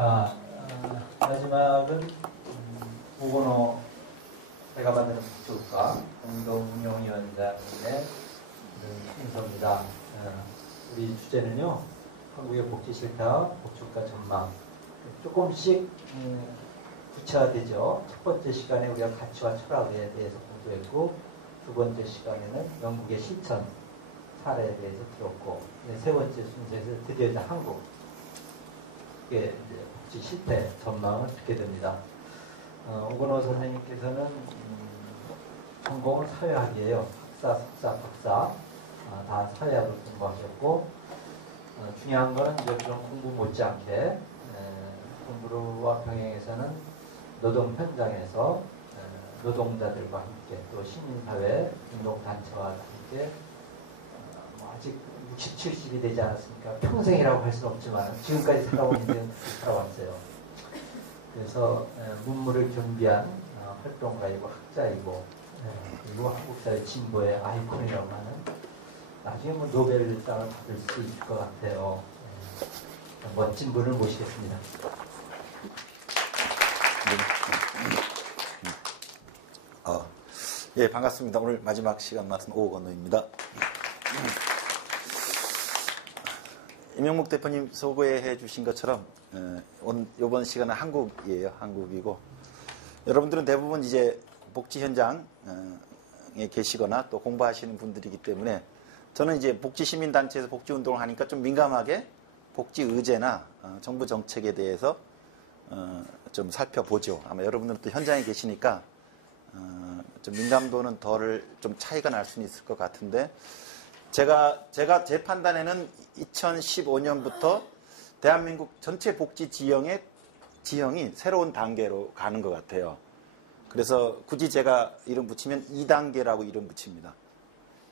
자, 마지막은 오건호 제가 만드는 복지국가 공동운영위원장의 순서입니다. 우리 주제는요, 한국의 복지 실태, 복지국가 전망. 조금씩 구체화되죠. 첫 번째 시간에 우리가 가치와 철학에 대해서 공부했고, 두 번째 시간에는 영국의 실천 사례에 대해서 들었고, 세 번째 순서에서 드디어 이제 한국 이제 복지 실태 전망을 듣게 됩니다. 오건호 선생님께서는 전공은 사회학이에요. 학사, 석사, 박사 다 사회학을 공부하셨고, 중요한 거는 이제 그런 공부 못지않게 공부와 병행해서는 노동 현장에서 노동자들과 함께 또 시민사회 운동단체와 함께 아직 60, 70이 되지 않았습니까? 평생이라고 할 수는 없지만 지금까지 살아온 인생 살아왔어요. 그래서 문물을 겸비한 활동가이고 학자이고 그리고 한국사회 진보의 아이콘이라고 하는 나중에 뭐 노벨상을 받을 수 있을 것 같아요. 멋진 분을 모시겠습니다. 예, 반갑습니다. 오늘 마지막 시간 맡은 오건호입니다. 임영목 대표님 소개해 주신 것처럼 이번 시간은 한국이에요. 한국이고 여러분들은 대부분 이제 복지 현장에 계시거나 또 공부하시는 분들이기 때문에 저는 이제 복지 시민단체에서 복지 운동을 하니까 좀 민감하게 복지 의제나 정부 정책에 대해서 좀 살펴보죠. 아마 여러분들은 또 현장에 계시니까 좀 민감도는 덜 좀 차이가 날 수는 있을 것 같은데 제가 제 판단에는 2015년부터 대한민국 전체 복지 지형이 새로운 단계로 가는 것 같아요. 그래서 굳이 제가 이름 붙이면 2단계라고 이름 붙입니다.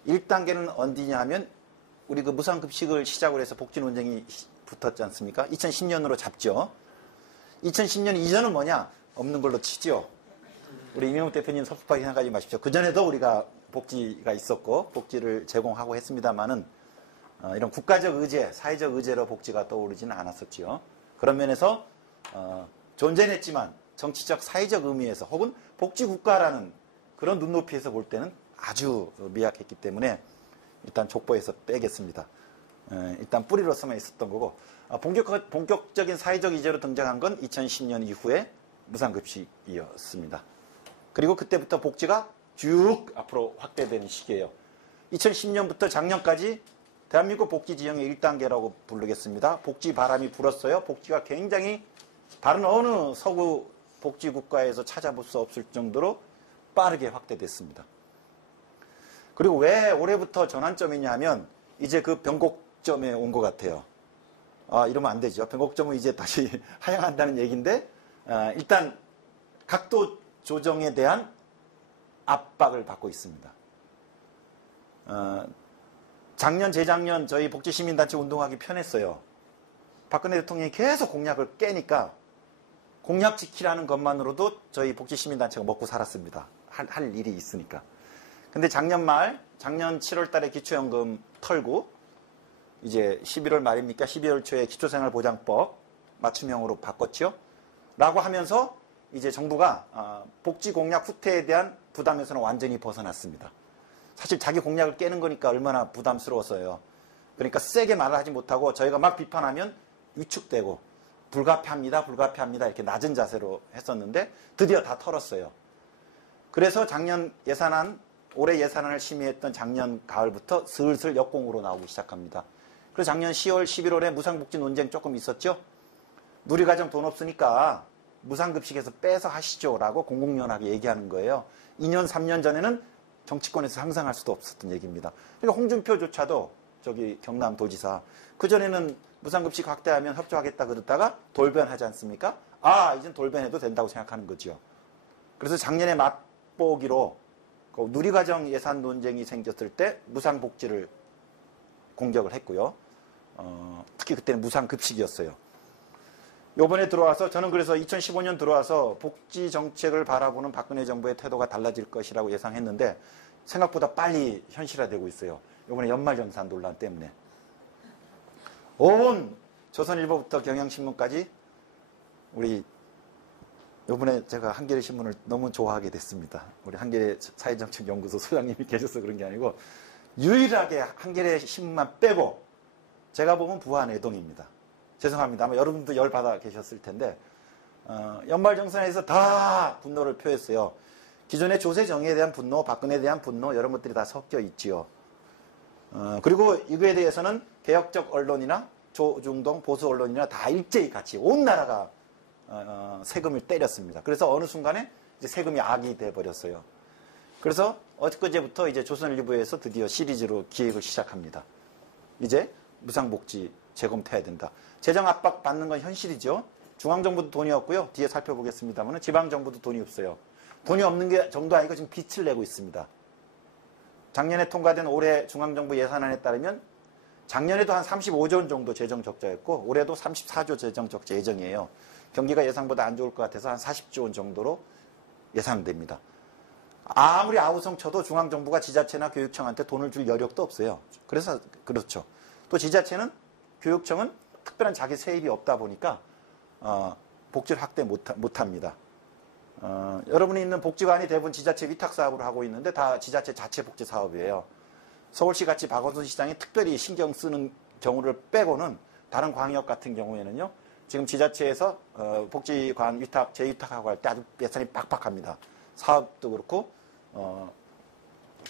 1단계는 어디냐 하면 우리 그 무상급식을 시작으로 해서 복지 논쟁이 붙었지 않습니까? 2010년으로 잡죠. 2010년 이전은 뭐냐? 없는 걸로 치죠. 우리 이명욱 대표님 섭섭하게 생각하지 마십시오. 그전에도 우리가 복지가 있었고 복지를 제공하고 했습니다만은 이런 국가적 의제, 사회적 의제로 복지가 떠오르지는 않았었지요. 그런 면에서 존재는 했지만 정치적, 사회적 의미에서 혹은 복지국가라는 그런 눈높이에서 볼 때는 아주 미약했기 때문에 일단 족보에서 빼겠습니다. 일단 뿌리로서만 있었던 거고 본격적인 사회적 의제로 등장한 건 2010년 이후에 무상급식이었습니다. 그리고 그때부터 복지가 쭉 앞으로 확대되는 시기예요. 2010년부터 작년까지 대한민국 복지 지형의 1단계라고 부르겠습니다. 복지 바람이 불었어요. 복지가 굉장히 다른 어느 서구 복지 국가에서 찾아볼 수 없을 정도로 빠르게 확대됐습니다. 그리고 왜 올해부터 전환점이냐 하면 이제 그 변곡점에 온 것 같아요. 이러면 안 되죠. 변곡점은 이제 다시 하향한다는 얘기인데 일단 각도 조정에 대한 압박을 받고 있습니다. 작년, 재작년 저희 복지시민단체 운동하기 편했어요. 박근혜 대통령이 계속 공약을 깨니까 공약 지키라는 것만으로도 저희 복지시민단체가 먹고 살았습니다. 할 일이 있으니까. 근데 작년 7월 달에 기초연금 털고 이제 11월 말입니까? 12월 초에 기초생활보장법 맞춤형으로 바꿨죠. 라고 하면서 이제 정부가 복지 공약 후퇴에 대한 부담에서는 완전히 벗어났습니다. 사실 자기 공약을 깨는 거니까 얼마나 부담스러웠어요. 그러니까 세게 말을 하지 못하고 저희가 막 비판하면 위축되고 불가피합니다 이렇게 낮은 자세로 했었는데 드디어 다 털었어요. 그래서 작년 예산안, 올해 예산안을 심의했던 작년 가을부터 슬슬 역공으로 나오기 시작합니다. 그래서 작년 10월, 11월에 무상복지 논쟁 조금 있었죠. 누리과정 돈 없으니까 무상급식에서 빼서 하시죠 라고 공공연하게 얘기하는 거예요. 2년, 3년 전에는 정치권에서 상상할 수도 없었던 얘기입니다. 그러니까 홍준표조차도 저기 경남도지사 그전에는 무상급식 확대하면 협조하겠다 그러다가 돌변하지 않습니까? 이젠 돌변해도 된다고 생각하는 거죠. 그래서 작년에 맛보기로 그 누리과정 예산 논쟁이 생겼을 때 무상복지를 공격을 했고요. 특히 그때는 무상급식이었어요. 요번에 들어와서 저는 그래서 2015년 들어와서 복지 정책을 바라보는 박근혜 정부의 태도가 달라질 것이라고 예상했는데 생각보다 빨리 현실화되고 있어요. 요번에 연말정산 논란 때문에. 온 조선일보부터 경향신문까지 우리 이번에 제가 한겨레 신문을 너무 좋아하게 됐습니다. 우리 한겨레 사회정책연구소 소장님이 계셔서 그런 게 아니고 유일하게 한겨레 신문만 빼고 제가 보면 부안해동입니다. 죄송합니다. 아마 여러분도 열받아 계셨을 텐데 연말정산에서 다 분노를 표했어요. 기존의 조세 정의에 대한 분노, 박근혜에 대한 분노 이런 것들이 다 섞여 있지요. 그리고 이거에 대해서는 개혁적 언론이나 조중동 보수 언론이나 다 일제히 같이 온 나라가 세금을 때렸습니다. 그래서 어느 순간에 이제 세금이 악이 돼 버렸어요. 그래서 엊그제부터 이제 조선일보에서 드디어 시리즈로 기획을 시작합니다. 이제 무상복지 재검토해야 된다. 재정 압박 받는 건 현실이죠. 중앙정부도 돈이 없고요. 뒤에 살펴보겠습니다만 지방정부도 돈이 없어요. 돈이 없는 게 정도 아니고 지금 빚을 내고 있습니다. 작년에 통과된 올해 중앙정부 예산안에 따르면 작년에도 한 35조 원 정도 재정 적자였고 올해도 34조 재정 적자 예정이에요. 경기가 예상보다 안 좋을 것 같아서 한 40조 원 정도로 예상됩니다. 아무리 아우성 쳐도 중앙정부가 지자체나 교육청한테 돈을 줄 여력도 없어요. 그래서 그렇죠. 또 지자체는 교육청은 특별한 자기 세입이 없다 보니까 복지를 확대 못합니다. 여러분이 있는 복지관이 대부분 지자체 위탁 사업을 하고 있는데 다 지자체 자체 복지 사업이에요. 서울시같이 박원순 시장이 특별히 신경 쓰는 경우를 빼고는 다른 광역 같은 경우에는요. 지금 지자체에서 복지관 위탁, 재위탁하고 할 때 아주 예산이 빡빡합니다. 사업도 그렇고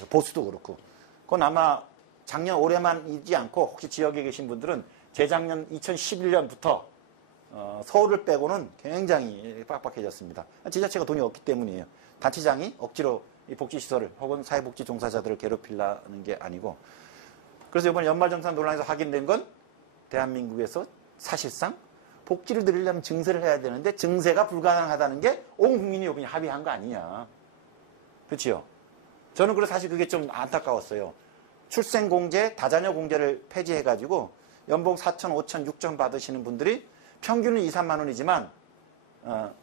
보수도 그렇고. 그건 아마 작년 올해만이지 않고 혹시 지역에 계신 분들은 재작년 2011년부터 서울을 빼고는 굉장히 빡빡해졌습니다. 지자체가 돈이 없기 때문이에요. 단체장이 억지로 이 복지시설을 혹은 사회복지 종사자들을 괴롭히려는 게 아니고. 그래서 이번 연말정산 논란에서 확인된 건 대한민국에서 사실상 복지를 늘리려면 증세를 해야 되는데 증세가 불가능하다는 게 온 국민이 여기 합의한 거 아니냐. 그렇지요? 저는 그래서 사실 그게 좀 안타까웠어요. 출생공제, 다자녀 공제를 폐지해가지고 연봉 4천, 5천, 6천 받으시는 분들이 평균은 2, 3만 원이지만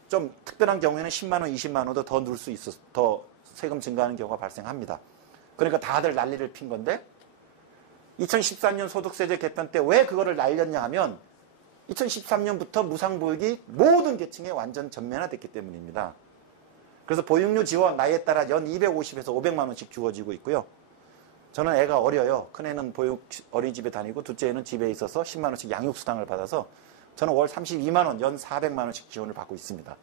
좀 특별한 경우에는 10만 원, 20만 원도 더 넣을 수 있어서 더 세금 증가하는 경우가 발생합니다. 그러니까 다들 난리를 핀 건데 2013년 소득세제 개편 때 왜 그거를 날렸냐 하면 2013년부터 무상보육이 모든 계층에 완전 전면화됐기 때문입니다. 그래서 보육료 지원 나이에 따라 연 250에서 500만 원씩 주어지고 있고요. 저는 애가 어려요. 큰애는 보육 어린이집에 다니고 둘째는 집에 있어서 10만 원씩 양육수당을 받아서 저는 월 32만 원, 연 400만 원씩 지원을 받고 있습니다.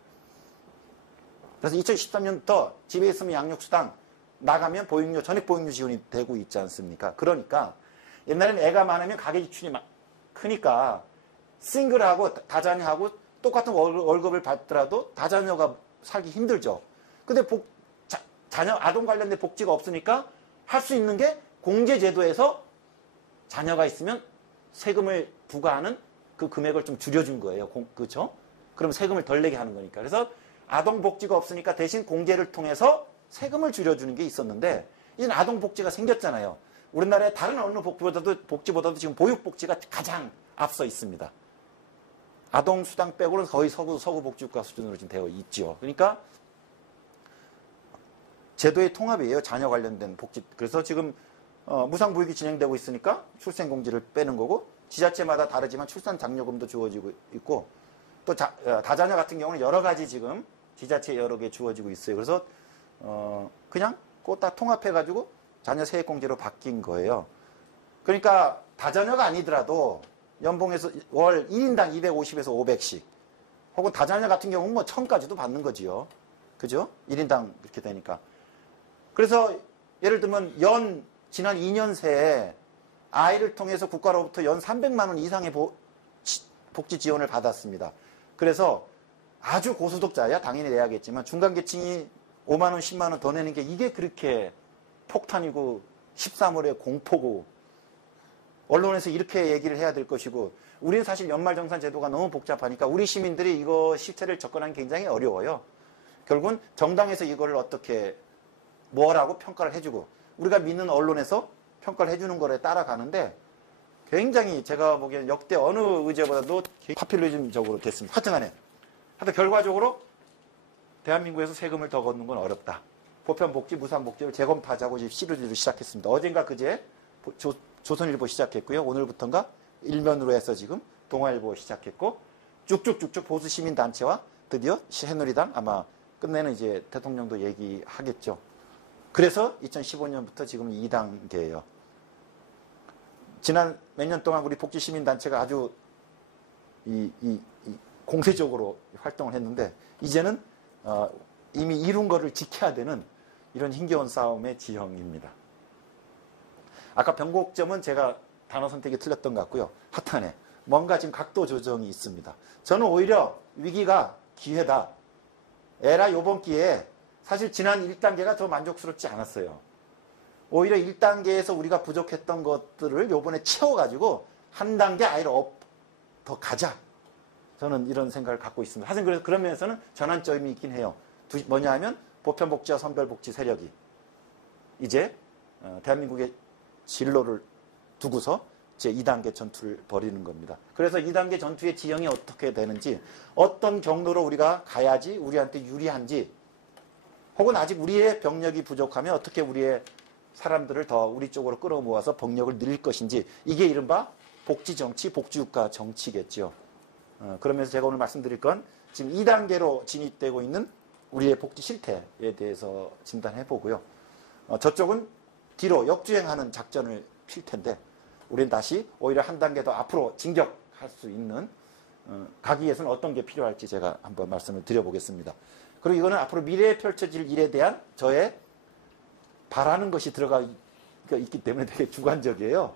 그래서 2013년부터 집에 있으면 양육수당, 나가면 보육료, 전액보육료 지원이 되고 있지 않습니까? 그러니까 옛날에는 애가 많으면 가계지출이 크니까 싱글하고 다자녀하고 똑같은 월급을 받더라도 다자녀가 살기 힘들죠. 근데 자녀, 아동 관련된 복지가 없으니까 할 수 있는 게 공제제도에서 자녀가 있으면 세금을 부과하는 그 금액을 좀 줄여준 거예요. 그렇죠? 그럼 세금을 덜 내게 하는 거니까. 그래서 아동복지가 없으니까 대신 공제를 통해서 세금을 줄여주는 게 있었는데 이제 아동복지가 생겼잖아요. 우리나라의 다른 어느 복지보다도 지금 보육복지가 가장 앞서 있습니다. 아동수당 빼고는 거의 서구 복지국가 수준으로 지금 되어 있죠. 그러니까 제도의 통합이에요. 자녀 관련된 복지. 그래서 지금 무상보육이 진행되고 있으니까 출생공제를 빼는 거고 지자체마다 다르지만 출산장려금도 주어지고 있고 또 다자녀 같은 경우는 여러 가지 지금 지자체에 여러 개 주어지고 있어요. 그래서 그냥 그거 다 통합해가지고 자녀 세액공제로 바뀐 거예요. 그러니까 다자녀가 아니더라도 연봉에서 월 1인당 250에서 500씩 혹은 다자녀 같은 경우는 뭐 1000까지도 받는 거지요. 그죠? 1인당 이렇게 되니까. 그래서 예를 들면 지난 2년 새에 아이를 통해서 국가로부터 연 300만 원 이상의 복지 지원을 받았습니다. 그래서 아주 고소득자야 당연히 내야겠지만 중간계층이 5만 원, 10만 원 더 내는 게 이게 그렇게 폭탄이고 13월의 공포고 언론에서 이렇게 얘기를 해야 될 것이고 우리는 사실 연말정산 제도가 너무 복잡하니까 우리 시민들이 이거 실체를 접근하기 굉장히 어려워요. 결국은 정당에서 이거를 어떻게 뭐라고 평가를 해주고 우리가 믿는 언론에서 평가를 해주는 거에 따라가는데 굉장히 제가 보기에는 역대 어느 의제보다도 파퓰리즘적으로 됐습니다. 하여튼 결과적으로 대한민국에서 세금을 더 걷는 건 어렵다. 보편복지, 무상복지를 재검토하자고 시리즈를 시작했습니다. 어젠가 그제 조선일보 시작했고요. 오늘부터인가 일면으로 해서 지금 동아일보 시작했고 쭉쭉쭉쭉 보수 시민단체와 드디어 새누리당 아마 끝내는 이제 대통령도 얘기하겠죠. 그래서 2015년부터 지금 2단계예요. 지난 몇 년 동안 우리 복지시민단체가 아주 공세적으로 활동을 했는데 이제는 이미 이룬 거를 지켜야 되는 이런 힘겨운 싸움의 지형입니다. 아까 변곡점은 제가 단어 선택이 틀렸던 것 같고요. 하탄에 뭔가 지금 각도 조정이 있습니다. 저는 오히려 위기가 기회다. 에라 이번 기회에 사실 지난 1단계가 더 만족스럽지 않았어요. 오히려 1단계에서 우리가 부족했던 것들을 요번에 채워가지고 한 단계 아래로 더 가자. 저는 이런 생각을 갖고 있습니다. 하여튼 그래서 그런 면에서는 전환점이 있긴 해요. 뭐냐 하면 보편복지와 선별복지 세력이 이제 대한민국의 진로를 두고서 제 2단계 전투를 벌이는 겁니다. 그래서 2단계 전투의 지형이 어떻게 되는지 어떤 경로로 우리가 가야지 우리한테 유리한지 혹은 아직 우리의 병력이 부족하면 어떻게 우리의 사람들을 더 우리 쪽으로 끌어모아서 병력을 늘릴 것인지 이게 이른바 복지정치, 복지국가 정치겠죠. 그러면서 제가 오늘 말씀드릴 건 지금 2단계로 진입되고 있는 우리의 복지 실태에 대해서 진단해 보고요. 저쪽은 뒤로 역주행하는 작전을 필 텐데 우리는 다시 오히려 한 단계 더 앞으로 진격할 수 있는 가기 위해서는 어떤 게 필요할지 제가 한번 말씀을 드려보겠습니다. 그리고 이거는 앞으로 미래에 펼쳐질 일에 대한 저의 바라는 것이 들어가 있기 때문에 되게 주관적이에요.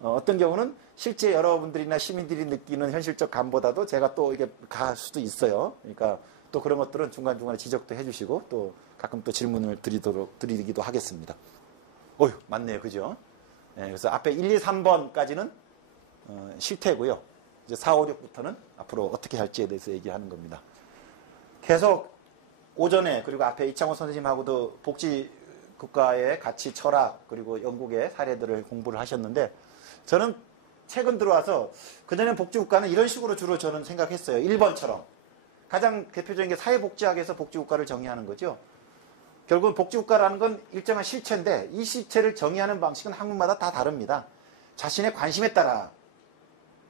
어떤 경우는 실제 여러분들이나 시민들이 느끼는 현실적 감보다도 제가 또 이게 갈 수도 있어요. 그러니까 또 그런 것들은 중간중간에 지적도 해주시고 또 가끔 또 질문을 드리기도 하겠습니다. 어휴, 맞네요. 그죠? 네, 그래서 앞에 1, 2, 3번까지는 실태고요. 이제 4, 5, 6부터는 앞으로 어떻게 할지에 대해서 얘기하는 겁니다. 계속 오전에 그리고 앞에 이창호 선생님하고도 복지국가의 가치 철학 그리고 영국의 사례들을 공부를 하셨는데 저는 최근 들어와서 그전에 복지국가는 이런 식으로 주로 저는 생각했어요. 1번처럼. 가장 대표적인 게 사회복지학에서 복지국가를 정의하는 거죠. 결국은 복지국가라는 건 일정한 실체인데 이 실체를 정의하는 방식은 학문마다 다 다릅니다. 자신의 관심에 따라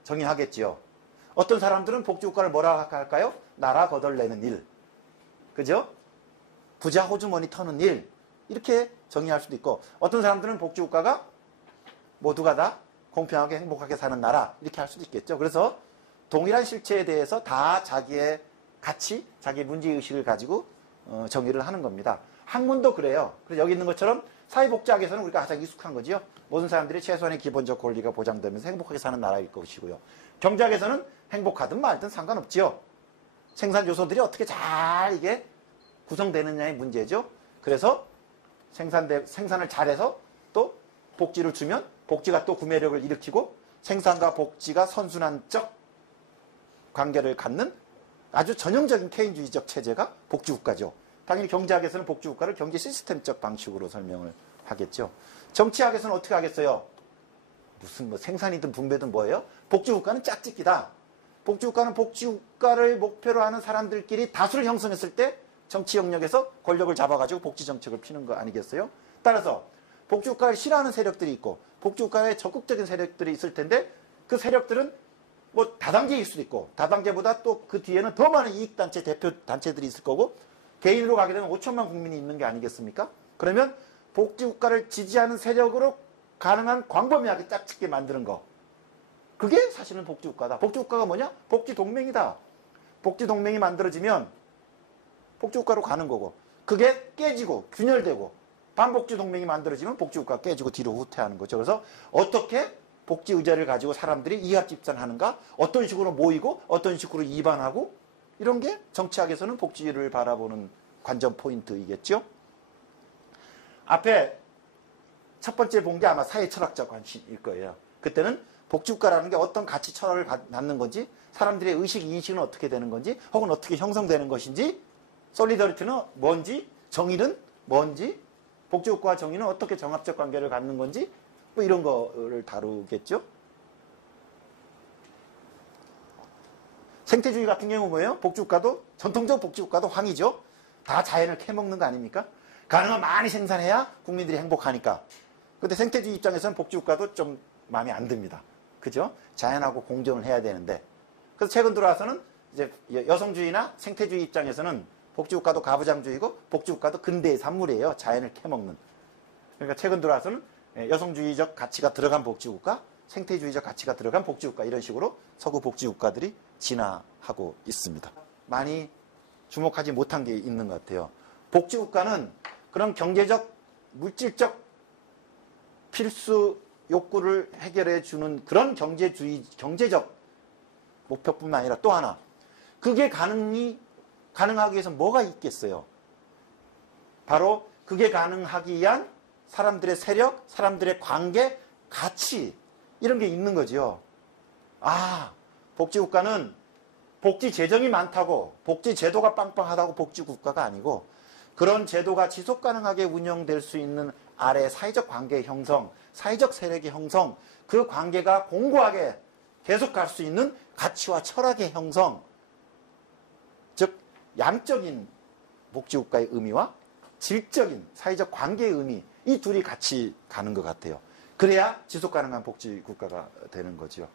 정의하겠죠. 어떤 사람들은 복지국가를 뭐라고 할까요? 나라 거덜내는 일. 그죠? 부자 호주머니 터는 일. 이렇게 정의할 수도 있고 어떤 사람들은 복지국가가 모두가 다 공평하게 행복하게 사는 나라 이렇게 할 수도 있겠죠. 그래서 동일한 실체에 대해서 다 자기의 가치, 자기의 문제의식을 가지고 정의를 하는 겁니다. 학문도 그래요. 그래서 여기 있는 것처럼 사회복지학에서는 우리가 가장 익숙한 거죠. 모든 사람들이 최소한의 기본적 권리가 보장되면서 행복하게 사는 나라일 것이고요. 경제학에서는 행복하든 말든 상관없지요. 생산 요소들이 어떻게 잘 이게 구성되느냐의 문제죠. 그래서 생산을 잘해서 또 복지를 주면 복지가 또 구매력을 일으키고 생산과 복지가 선순환적 관계를 갖는 아주 전형적인 케인주의적 체제가 복지국가죠. 당연히 경제학에서는 복지국가를 경제 시스템적 방식으로 설명을 하겠죠. 정치학에서는 어떻게 하겠어요? 무슨 뭐 생산이든 분배든 뭐예요? 복지국가는 짝짓기다. 복지국가는 복지국가를 목표로 하는 사람들끼리 다수를 형성했을 때 정치 영역에서 권력을 잡아가지고 복지정책을 피는 거 아니겠어요? 따라서 복지국가를 싫어하는 세력들이 있고 복지국가에 적극적인 세력들이 있을 텐데 그 세력들은 뭐 다단계일 수도 있고 다단계보다 또 그 뒤에는 더 많은 이익단체 대표단체들이 있을 거고 개인으로 가게 되면 5천만 국민이 있는 게 아니겠습니까? 그러면 복지국가를 지지하는 세력으로 가능한 광범위하게 짝짓게 만드는 거. 그게 사실은 복지국가다. 복지국가가 뭐냐? 복지동맹이다. 복지동맹이 만들어지면 복지국가로 가는 거고 그게 깨지고 균열되고 반복지동맹이 만들어지면 복지국가가 깨지고 뒤로 후퇴하는 거죠. 그래서 어떻게 복지의제를 가지고 사람들이 이합집산하는가? 어떤 식으로 모이고 어떤 식으로 이반하고 이런 게 정치학에서는 복지를 바라보는 관전 포인트이겠죠. 앞에 첫 번째 본 게 아마 사회철학적 관심일 거예요. 그때는 복지국가라는 게 어떤 가치 철학을 갖는 건지 사람들의 인식은 어떻게 되는 건지 혹은 어떻게 형성되는 것인지 솔리더리티는 뭔지 정의는 뭔지 복지국가와 정의는 어떻게 정합적 관계를 갖는 건지 뭐 이런 거를 다루겠죠. 생태주의 같은 경우 뭐예요? 복지국가도 전통적 복지국가도 황이죠. 다 자연을 캐먹는 거 아닙니까? 가능한 많이 생산해야 국민들이 행복하니까. 근데 생태주의 입장에서는 복지국가도 좀 마음에 안 듭니다. 그죠? 자연하고 공존을 해야 되는데. 그래서 최근 들어와서는 이제 여성주의나 생태주의 입장에서는 복지국가도 가부장주의고 복지국가도 근대의 산물이에요. 자연을 캐먹는. 그러니까 최근 들어와서는 여성주의적 가치가 들어간 복지국가, 생태주의적 가치가 들어간 복지국가 이런 식으로 서구 복지국가들이 진화하고 있습니다. 많이 주목하지 못한 게 있는 것 같아요. 복지국가는 그런 경제적, 물질적 필수 욕구를 해결해 주는 그런 경제적 목표뿐만 아니라 또 하나, 그게 가능하기 위해서 뭐가 있겠어요? 바로 그게 가능하기 위한 사람들의 세력, 사람들의 관계, 가치 이런 게 있는 거죠. 아, 복지국가는 복지 재정이 많다고, 복지 제도가 빵빵하다고 복지국가가 아니고 그런 제도가 지속 가능하게 운영될 수 있는 아래 사회적 관계의 형성, 사회적 세력의 형성, 그 관계가 공고하게 계속 갈 수 있는 가치와 철학의 형성, 즉 양적인 복지국가의 의미와 질적인 사회적 관계의 의미, 이 둘이 같이 가는 것 같아요. 그래야 지속 가능한 복지국가가 되는 거죠.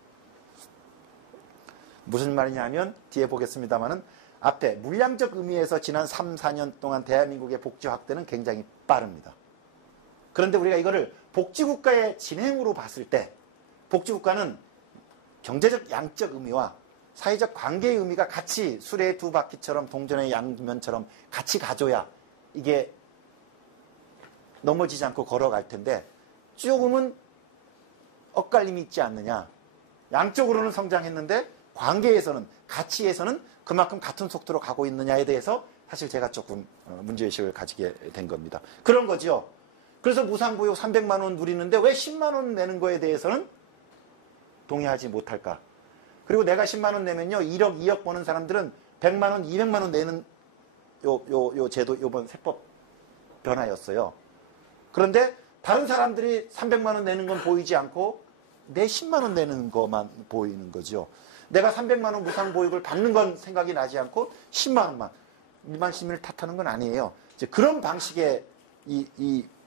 무슨 말이냐면 뒤에 보겠습니다만은 앞에 물량적 의미에서 지난 3, 4년 동안 대한민국의 복지 확대는 굉장히 빠릅니다. 그런데 우리가 이거를 복지국가의 진행으로 봤을 때 복지국가는 경제적 양적 의미와 사회적 관계의 의미가 같이 수레의 두 바퀴처럼 동전의 양면처럼 같이 가줘야 이게 넘어지지 않고 걸어갈 텐데 조금은 엇갈림이 있지 않느냐. 양적으로는 성장했는데 관계에서는, 가치에서는 그만큼 같은 속도로 가고 있느냐에 대해서 사실 제가 조금 문제의식을 가지게 된 겁니다. 그런 거죠. 그래서 무상보육 300만 원 누리는데 왜 10만 원 내는 거에 대해서는 동의하지 못할까. 그리고 내가 10만 원 내면요 1억, 2억 버는 사람들은 100만 원, 200만 원 내는 요 제도 요번 세법 변화였어요. 그런데 다른 사람들이 300만 원 내는 건 보이지 않고 내 10만 원 내는 것만 보이는 거죠. 내가 300만 원 무상보육을 받는 건 생각이 나지 않고 10만 원만 일반 시민을 탓하는 건 아니에요. 이제 그런 방식의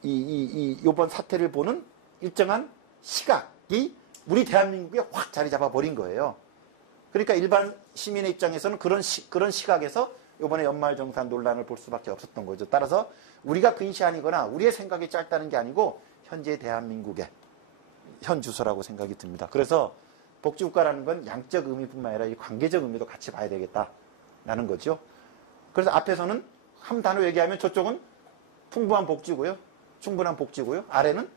이번 사태를 보는 일정한 시각이 우리 대한민국에 확 자리 잡아 버린 거예요. 그러니까 일반 시민의 입장에서는 그런 시각에서 이번에 연말정산 논란을 볼 수밖에 없었던 거죠. 따라서 우리가 근시안이거나 우리의 생각이 짧다는 게 아니고 현재 대한민국의 현 주소라고 생각이 듭니다. 그래서 복지국가라는 건 양적 의미뿐만 아니라 이 관계적 의미도 같이 봐야 되겠다라는 거죠. 그래서 앞에서는 한 단어 얘기하면 저쪽은 풍부한 복지고요. 충분한 복지고요. 아래는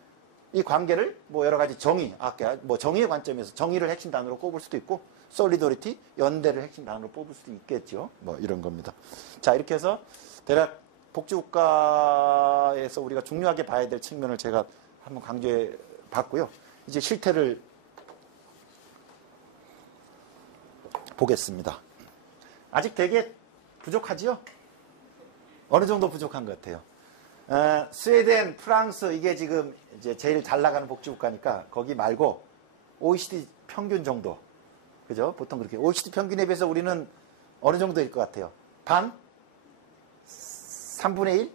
이 관계를 뭐 여러 가지 정의, 아까 뭐 정의의 관점에서 정의를 핵심 단어로 꼽을 수도 있고 솔리더리티, 연대를 핵심 단어로 뽑을 수도 있겠죠. 뭐 이런 겁니다. 자, 이렇게 해서 대략 복지국가에서 우리가 중요하게 봐야 될 측면을 제가 한번 강조해 봤고요. 이제 실태를 보겠습니다. 아직 되게 부족하지요? 어느 정도 부족한 것 같아요. 스웨덴, 프랑스 이게 지금 이제 제일 잘 나가는 복지국가니까 거기 말고 OECD 평균 정도, 그죠? 보통 그렇게 OECD 평균에 비해서 우리는 어느 정도일 것 같아요? 반? 3분의 1?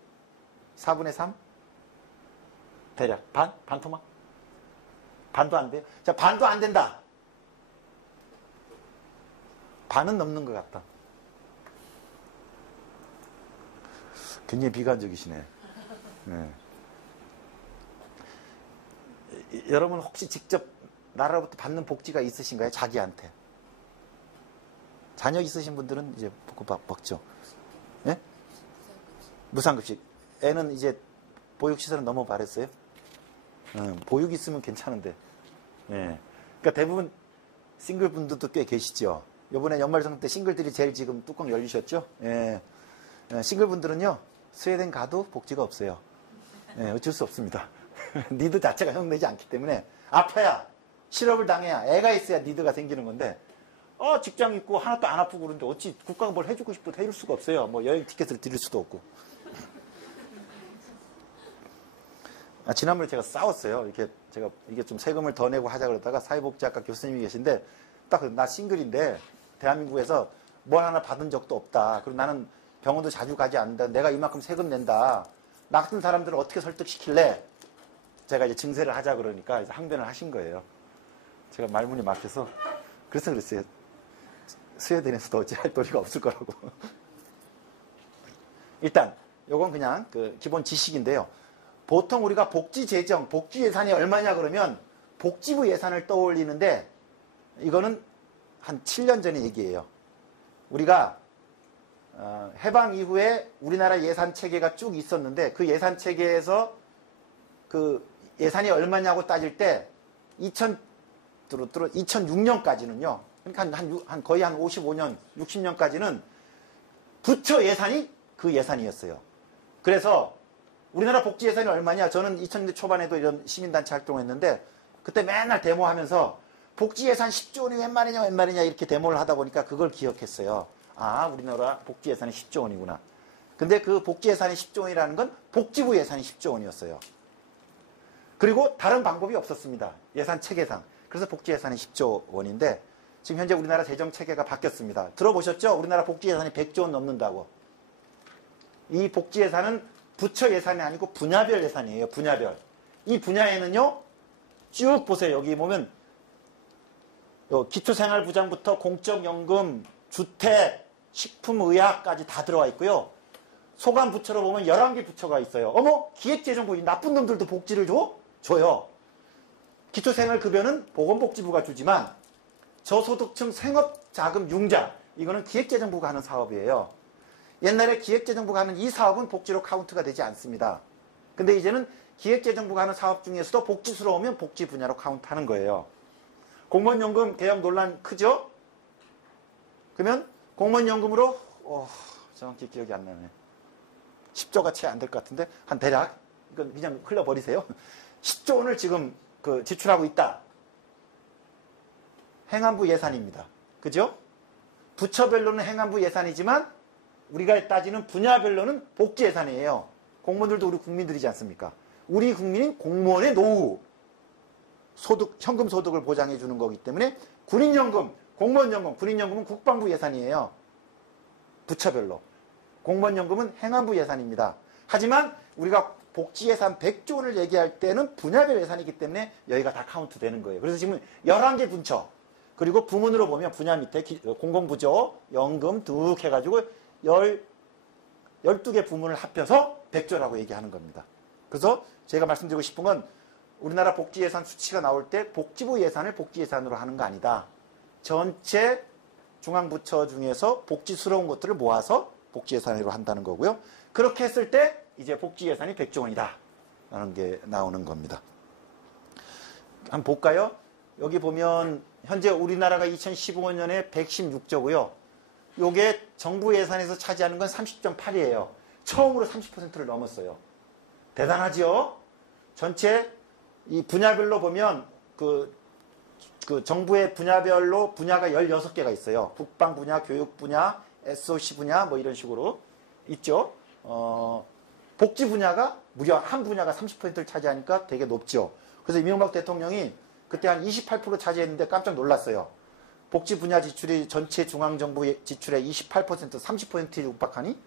4분의 3? 대략 반? 반토막? 반도 안 돼요? 자, 반도 안 된다. 반은 넘는 것 같다. 굉장히 비관적이시네. 네. 여러분 혹시 직접 나라로부터 받는 복지가 있으신가요? 자기한테. 자녀 있으신 분들은 이제 먹죠. 예? 무상급식. 애는 이제 보육시설은 넘어버렸어요. 보육 있으면 괜찮은데. 예. 그러니까 대부분 싱글 분들도 꽤 계시죠. 이번에 연말정산 때 싱글들이 제일 지금 뚜껑 열리셨죠? 예. 싱글 분들은요, 스웨덴 가도 복지가 없어요. 예, 어쩔 수 없습니다. 니드 자체가 형성되지 않기 때문에 아파야, 실업을 당해야, 애가 있어야 니드가 생기는 건데, 직장 있고 하나도 안 아프고 그러는데 어찌 국가가 뭘 해주고 싶어도 해줄 수가 없어요. 뭐 여행 티켓을 드릴 수도 없고. 지난번에 제가 싸웠어요. 이게 좀 세금을 더 내고 하자 그러다가 사회복지학과 교수님이 계신데, 딱 나 싱글인데 대한민국에서 뭘 하나 받은 적도 없다. 그리고 나는 병원도 자주 가지 않는다. 내가 이만큼 세금 낸다. 나 같은 사람들을 어떻게 설득시킬래? 제가 이제 증세를 하자 그러니까 이제 항변을 하신 거예요. 제가 말문이 막혀서 그래서 그랬어요. 스웨덴에서도 어찌 할 도리가 없을 거라고. 일단 요건 그냥 그 기본 지식인데요. 보통 우리가 복지 재정, 복지 예산이 얼마냐 그러면 복지부 예산을 떠올리는데 이거는 한 7년 전의 얘기예요. 우리가 해방 이후에 우리나라 예산 체계가 쭉 있었는데 그 예산 체계에서 그 예산이 얼마냐고 따질 때 2006년까지는요. 그러니까 거의 한 55년, 60년까지는 부처 예산이 그 예산이었어요. 그래서 우리나라 복지 예산이 얼마냐? 저는 2000년대 초반에도 이런 시민단체 활동을 했는데 그때 맨날 데모하면서 복지 예산 10조 원이 웬 말이냐 이렇게 데모를 하다 보니까 그걸 기억했어요. 아, 우리나라 복지 예산이 10조 원이구나. 근데 그 복지 예산이 10조 원이라는 건 복지부 예산이 10조 원이었어요. 그리고 다른 방법이 없었습니다. 예산 체계상. 그래서 복지 예산이 10조 원인데 지금 현재 우리나라 재정 체계가 바뀌었습니다. 들어보셨죠? 우리나라 복지 예산이 100조 원 넘는다고. 이 복지 예산은 부처 예산이 아니고 분야별 예산이에요. 분야별. 이 분야에는요. 쭉 보세요. 여기 보면 기초생활부장부터 공적연금, 주택, 식품의약까지 다 들어와 있고요. 소관부처로 보면 11개 부처가 있어요. 어머, 기획재정부, 이 나쁜 놈들도 복지를 줘? 줘요. 기초생활급여는 보건복지부가 주지만 저소득층 생업자금 융자, 이거는 기획재정부가 하는 사업이에요. 옛날에 기획재정부가 하는 이 사업은 복지로 카운트가 되지 않습니다. 근데 이제는 기획재정부가 하는 사업 중에서도 복지스러우면 복지 분야로 카운트하는 거예요. 공무원연금 개혁 논란 크죠? 그러면 공무원연금으로 정확히 기억이 안 나네. 10조가 채 안 될 것 같은데 한 대략 이건 그냥 흘려버리세요. 10조 원을 지금 지출하고 있다. 행안부 예산입니다. 그죠? 부처별로는 행안부 예산이지만 우리가 따지는 분야별로는 복지 예산이에요. 공무원들도 우리 국민들이지 않습니까? 우리 국민인 공무원의 노후, 소득, 현금 소득을 보장해 주는 거기 때문에 군인연금, 공무원연금, 군인연금은 국방부 예산이에요. 부처별로. 공무원연금은 행안부 예산입니다. 하지만 우리가 복지 예산 100조 원을 얘기할 때는 분야별 예산이기 때문에 여기가 다 카운트 되는 거예요. 그래서 지금 11개 분처, 그리고 부문으로 보면 분야 밑에 공공부조, 연금 뚝 해가지고 12개 부문을 합해서 100조라고 얘기하는 겁니다. 그래서 제가 말씀드리고 싶은 건 우리나라 복지 예산 수치가 나올 때 복지부 예산을 복지 예산으로 하는 거 아니다. 전체 중앙부처 중에서 복지스러운 것들을 모아서 복지 예산으로 한다는 거고요. 그렇게 했을 때 이제 복지 예산이 100조 원이다 라는 게 나오는 겁니다. 한번 볼까요? 여기 보면 현재 우리나라가 2015년에 116조고요. 요게 정부 예산에서 차지하는 건 30.8이에요. 처음으로 30%를 넘었어요. 대단하죠? 전체 이 분야별로 보면 그 정부의 분야별로 분야가 16개가 있어요. 국방 분야, 교육 분야, SOC 분야 뭐 이런 식으로 있죠. 복지 분야가 무려 한 분야가 30%를 차지하니까 되게 높죠. 그래서 이명박 대통령이 그때 한 28% 차지했는데 깜짝 놀랐어요. 복지 분야 지출이 전체 중앙정부 지출의 28%, 30%에 육박하니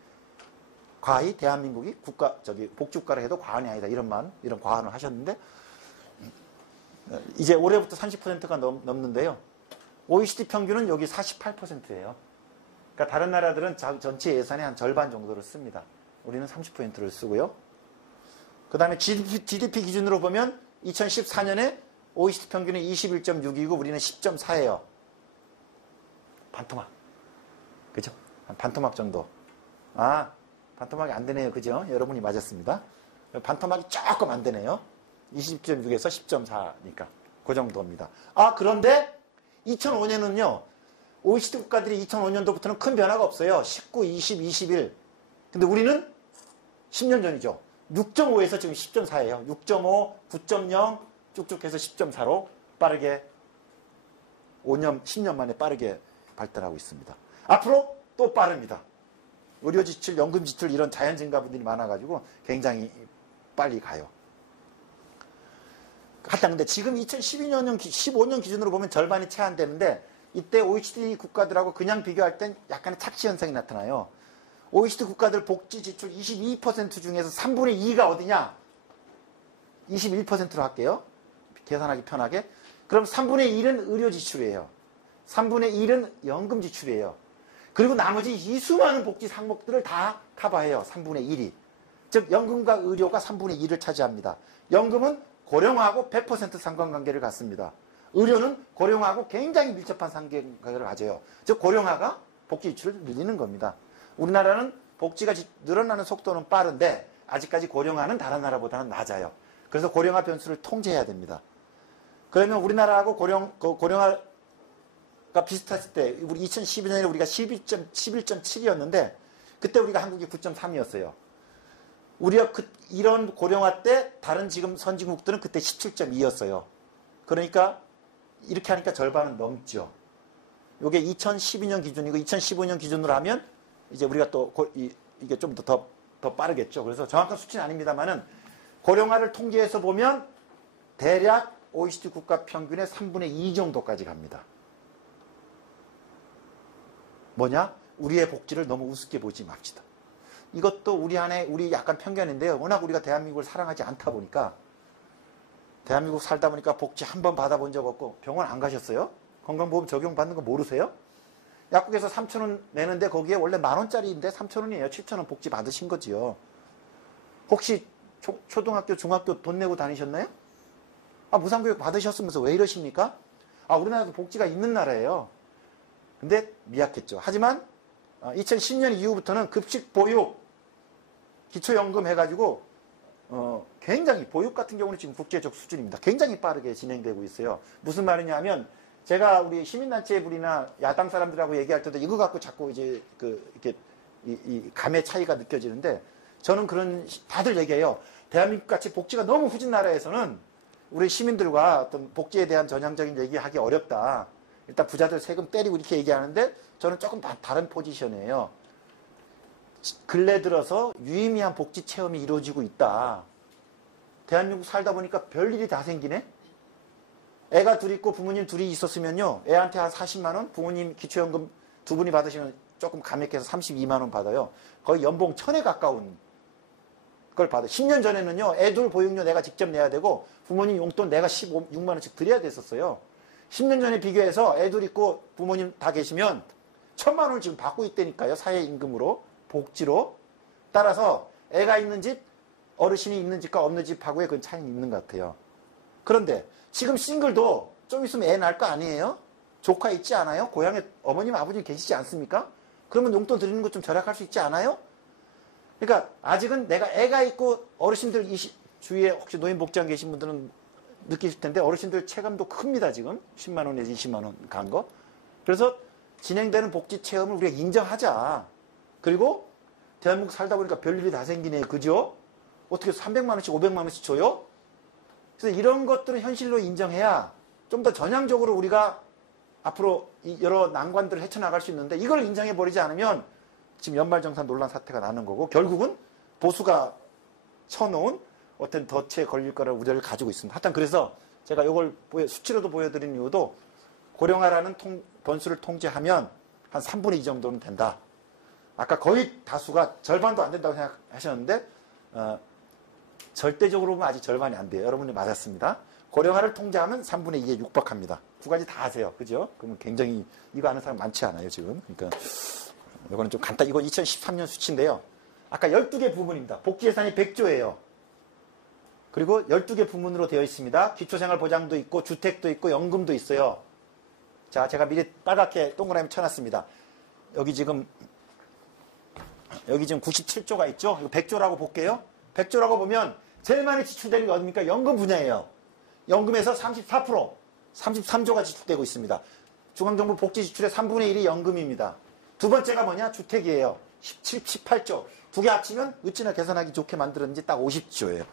과히 대한민국이 복지국가를 해도 과언이 아니다. 이런 과언을 하셨는데 이제 올해부터 30%가 넘는데요. OECD 평균은 여기 48%예요. 그러니까 다른 나라들은 전체 예산의 한 절반 정도를 씁니다. 우리는 30%를 쓰고요. 그 다음에 GDP 기준으로 보면 2014년에 OECD 평균은 21.6이고 우리는 10.4예요. 반토막. 그죠? 한 반토막 정도. 반토막이 안 되네요. 그죠? 여러분이 맞았습니다. 반토막이 조금 안 되네요. 20.6에서 10.4니까. 그 정도입니다. 그런데 2005년은요. OECD 국가들이 2005년도부터는 큰 변화가 없어요. 19, 20, 21. 근데 우리는 10년 전이죠. 6.5에서 지금 10.4예요. 6.5, 9.0 쭉쭉 해서 10.4로 빠르게 5년, 10년 만에 빠르게 발달하고 있습니다. 앞으로 또 빠릅니다. 의료 지출, 연금 지출 이런 자연 증가분들이 많아가지고 굉장히 빨리 가요. 하여튼 근데 지금 2012년, 15년 기준으로 보면 절반이 채 안 되는데 이때 OECD 국가들하고 그냥 비교할 땐 약간의 착시 현상이 나타나요. OECD 국가들 복지 지출 22% 중에서 3분의 2가 어디냐? 21%로 할게요. 계산하기 편하게. 그럼 3분의 1은 의료 지출이에요. 3분의 1은 연금 지출이에요. 그리고 나머지 이 수많은 복지 항목들을 다 커버해요. 3분의 1이. 즉 연금과 의료가 3분의 1을 차지합니다. 연금은 고령화하고 100% 상관관계를 갖습니다. 의료는 고령화하고 굉장히 밀접한 상관관계를 가져요. 즉 고령화가 복지 지출을 늘리는 겁니다. 우리나라는 복지가 늘어나는 속도는 빠른데 아직까지 고령화는 다른 나라보다는 낮아요. 그래서 고령화 변수를 통제해야 됩니다. 그러면 우리나라하고 고령화가 비슷했을 때 우리 2012년에 우리가 11.7이었는데 그때 우리가 한국이 9.3이었어요. 우리가 이런 고령화 때 다른 지금 선진국들은 그때 17.2였어요. 그러니까 이렇게 하니까 절반은 넘죠. 이게 2012년 기준이고 2015년 기준으로 하면 이제 우리가 또 이게 좀 더 빠르겠죠. 그래서 정확한 수치는 아닙니다만은 고령화를 통계해서 보면 대략 OECD 국가 평균의 3분의 2 정도까지 갑니다. 뭐냐? 우리의 복지를 너무 우습게 보지 맙시다. 이것도 우리 약간 편견인데요. 워낙 우리가 대한민국을 사랑하지 않다 보니까 대한민국 살다 보니까 복지 한 번 받아본 적 없고 병원 안 가셨어요? 건강보험 적용받는 거 모르세요? 약국에서 3,000원 내는데 거기에 원래 10,000원짜리인데 3,000원이에요. 7,000원 복지 받으신 거지요. 혹시 초등학교, 중학교 돈 내고 다니셨나요? 무상교육 받으셨으면서 왜 이러십니까? 우리나라도 복지가 있는 나라예요. 근데 미약했죠. 하지만 2010년 이후부터는 급식 보육, 기초연금 해가지고 굉장히 보육 같은 경우는 지금 국제적 수준입니다. 굉장히 빠르게 진행되고 있어요. 무슨 말이냐면 제가 우리 시민단체분이나 야당 사람들하고 얘기할 때도 이거 갖고 자꾸 이제 이렇게 이 감의 차이가 느껴지는데 저는 다들 얘기해요. 대한민국 같이 복지가 너무 후진 나라에서는 우리 시민들과 어떤 복지에 대한 전향적인 얘기하기 어렵다. 일단 부자들 세금 때리고 이렇게 얘기하는데 저는 조금 다른 포지션이에요. 근래 들어서 유의미한 복지 체험이 이루어지고 있다. 대한민국 살다 보니까 별일이 다 생기네. 애가 둘 있고 부모님 둘이 있었으면요. 애한테 한 40만 원, 부모님 기초연금 두 분이 받으시면 조금 감액해서 32만 원 받아요. 거의 연봉 1,000에 가까운 걸 받아요. 10년 전에는요. 애들 보육료 내가 직접 내야 되고 부모님 용돈 내가 16만 원씩 드려야 됐었어요. 10년 전에 비교해서 애들 있고 부모님 다 계시면 1,000만 원을 지금 받고 있다니까요. 사회임금으로, 복지로. 따라서 애가 있는 집, 어르신이 있는 집과 없는 집하고의 그 차이는 있는 것 같아요. 그런데 지금 싱글도 좀 있으면 애 낳을 거 아니에요? 조카 있지 않아요? 고향에 어머님, 아버님 계시지 않습니까? 그러면 용돈 드리는 거 좀 절약할 수 있지 않아요? 그러니까 아직은 내가 애가 있고 어르신들 주위에 혹시 노인복지관 계신 분들은 느끼실 텐데 어르신들 체감도 큽니다. 지금 10만 원 내지 20만 원 간 거. 그래서 진행되는 복지 체험을 우리가 인정하자. 그리고 대한민국 살다 보니까 별일이 다 생기네. 그죠? 어떻게 300만 원씩 500만 원씩 줘요? 그래서 이런 것들을 현실로 인정해야 좀 더 전향적으로 우리가 앞으로 여러 난관들을 헤쳐나갈 수 있는데 이걸 인정해버리지 않으면 지금 연말정산 논란 사태가 나는 거고 결국은 보수가 쳐놓은 어떤 덫에 걸릴 거라는 우려를 가지고 있습니다. 하여튼 그래서 제가 이걸 수치로도 보여드린 이유도 고령화라는 변수를 통제하면 한 3분의 2 정도는 된다. 아까 거의 다수가 절반도 안 된다고 생각하셨는데 절대적으로 보면 아직 절반이 안 돼요. 여러분이 맞았습니다. 고령화를 통제하면 3분의 2에 육박합니다. 두 가지 다 하세요. 그죠? 그러면 굉장히 이거 아는 사람 많지 않아요. 지금. 그러니까 이거는 좀 간단. 이거 2013년 수치인데요. 아까 12개 부문입니다. 복지 예산이 100조예요. 그리고 12개 부문으로 되어 있습니다. 기초생활보장도 있고 주택도 있고 연금도 있어요. 자, 제가 미리 빨갛게 동그라미 쳐놨습니다. 여기 지금 97조가 있죠? 이거 100조라고 볼게요. 100조라고 보면 제일 많이 지출되는 게 어딥니까? 연금 분야예요. 연금에서 34%, 33조가 지출되고 있습니다. 중앙정부 복지 지출의 3분의 1이 연금입니다. 두 번째가 뭐냐? 주택이에요. 18조. 두 개 합치면 어찌나 계산하기 좋게 만들었는지 딱 50조예요.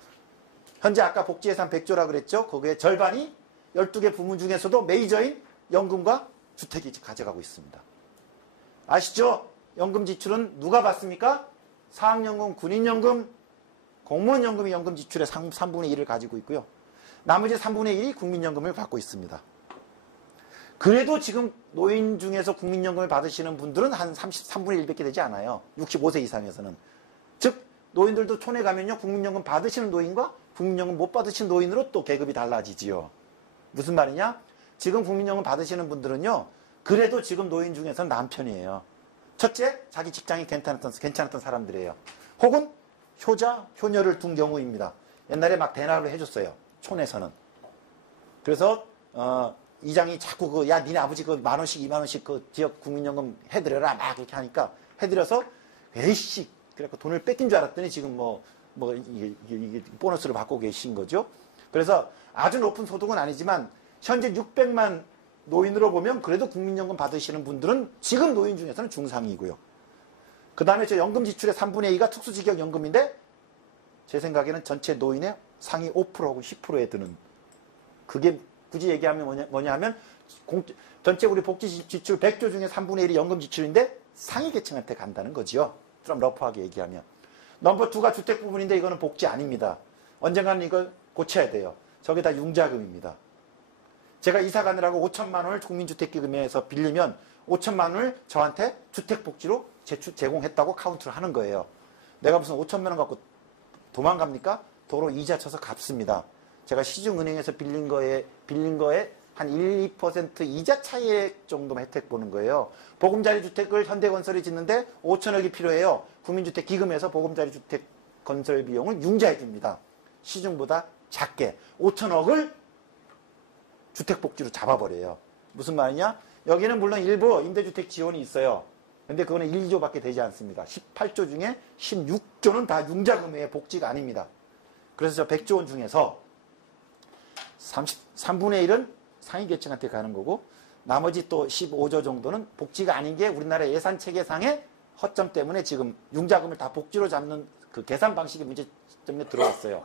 현재 아까 복지 예산 100조라 그랬죠? 거기에 절반이 12개 부문 중에서도 메이저인 연금과 주택이 가져가고 있습니다. 아시죠? 연금 지출은 누가 받습니까? 사학연금, 군인연금, 공무원연금이 연금 지출의 3분의 1을 가지고 있고요. 나머지 3분의 1이 국민연금을 받고 있습니다. 그래도 지금 노인 중에서 국민연금을 받으시는 분들은 한 3분의 1밖에 되지 않아요. 65세 이상에서는. 즉 노인들도 촌에 가면요. 국민연금 받으시는 노인과 국민연금 못 받으시는 노인으로 또 계급이 달라지지요. 무슨 말이냐? 지금 국민연금 받으시는 분들은요. 그래도 지금 노인 중에서는 남편이에요. 첫째, 자기 직장이 괜찮았던 사람들이에요. 혹은 효자, 효녀를 둔 경우입니다. 옛날에 막 대납을 해줬어요. 촌에서는. 그래서 이장이 자꾸 야 니네 아버지 그 10,000원씩 20,000원씩 그 지역 국민연금 해드려라 막 이렇게 하니까 해드려서 에이씨 그래갖고 돈을 뺏긴 줄 알았더니 지금 이게 보너스를 받고 계신 거죠. 그래서 아주 높은 소득은 아니지만 현재 600만 노인으로 보면 그래도 국민연금 받으시는 분들은 지금 노인 중에서는 중상이고요. 그 다음에 저 연금 지출의 3분의 2가 특수직역연금인데 제 생각에는 전체 노인의 상위 5%하고 10%에 드는 그게 굳이 얘기하면 뭐냐 하면 전체 우리 복지 지출 100조 중에 3분의 1이 연금 지출인데 상위 계층한테 간다는 거지요. 좀 러프하게 얘기하면. 넘버 2가 주택 부분인데 이거는 복지 아닙니다. 언젠가는 이걸 고쳐야 돼요. 저게 다 융자금입니다. 제가 이사 가느라고 5천만 원을 국민주택기금에서 빌리면 5천만 원을 저한테 주택복지로 제공했다고 카운트를 하는 거예요. 내가 무슨 5천만 원 갖고 도망갑니까? 도로 이자 쳐서 갚습니다. 제가 시중은행에서 빌린 거에 한 1, 2% 이자 차익 정도만 혜택 보는 거예요. 보금자리 주택을 현대건설이 짓는데 5천억이 필요해요. 국민주택기금에서 보금자리 주택 건설 비용을 융자해 줍니다. 시중보다 작게 5천억을 주택복지로 잡아버려요. 무슨 말이냐? 여기는 물론 일부 임대주택 지원이 있어요. 근데 그거는 1, 2조밖에 되지 않습니다. 18조 중에 16조는 다 융자금의 복지가 아닙니다. 그래서 저 100조 원 중에서 3분의 1은 상위 계층한테 가는 거고 나머지 또 15조 정도는 복지가 아닌 게 우리나라 예산체계상의 허점 때문에 지금 융자금을 다 복지로 잡는 그 계산 방식의 문제 때문에 들어왔어요.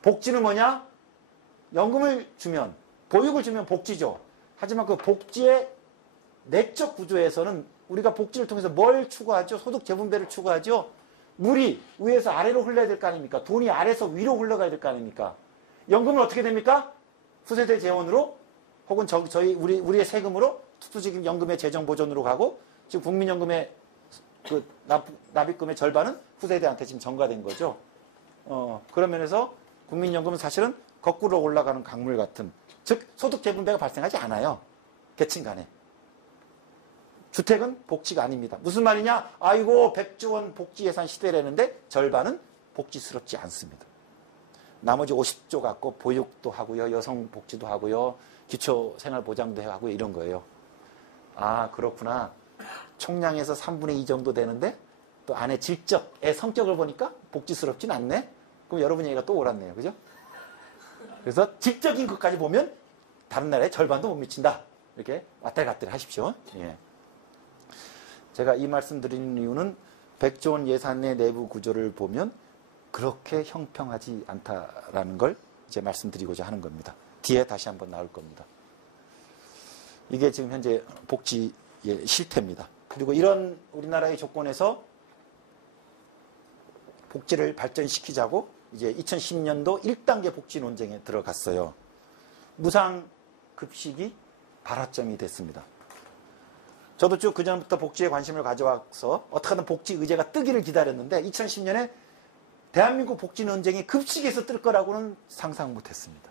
복지는 뭐냐? 연금을 주면, 보육을 주면 복지죠. 하지만 그 복지의 내적 구조에서는 우리가 복지를 통해서 뭘 추구하죠? 소득 재분배를 추구하죠? 물이 위에서 아래로 흘러야 될 거 아닙니까? 돈이 아래에서 위로 흘러가야 될 거 아닙니까? 연금은 어떻게 됩니까? 후세대 재원으로 혹은 우리의 세금으로 특수지급 연금의 재정 보존으로 가고 지금 국민연금의 그 납입금의 절반은 후세대한테 지금 전가된 거죠. 그런 면에서 국민연금은 사실은 거꾸로 올라가는 강물 같은, 즉 소득 재분배가 발생하지 않아요. 계층 간에. 주택은 복지가 아닙니다. 무슨 말이냐? 아이고 100조 원 복지 예산 시대라는데 절반은 복지스럽지 않습니다. 나머지 50조 갖고 보육도 하고요. 여성 복지도 하고요. 기초생활보장도 하고요. 이런 거예요. 아 그렇구나. 총량에서 3분의 2 정도 되는데 또 안에 질적의 성격을 보니까 복지스럽진 않네. 그럼 여러분 얘기가 또 옳았네요. 그죠? 그래서 질적인 것까지 보면 다른 나라에 절반도 못 미친다. 이렇게 왔다리 갔다리 하십시오. 예. 제가 이 말씀 드리는 이유는 100조 원 예산의 내부 구조를 보면 그렇게 형평하지 않다라는 걸 이제 말씀드리고자 하는 겁니다. 뒤에 다시 한번 나올 겁니다. 이게 지금 현재 복지의 실태입니다. 그리고 이런 우리나라의 조건에서 복지를 발전시키자고 이제 2010년도 1단계 복지 논쟁에 들어갔어요. 무상급식이 발화점이 됐습니다. 저도 쭉 그전부터 복지에 관심을 가져와서 어떻게든 복지 의제가 뜨기를 기다렸는데 2010년에 대한민국 복지 논쟁이 급식에서 뜰 거라고는 상상 못했습니다.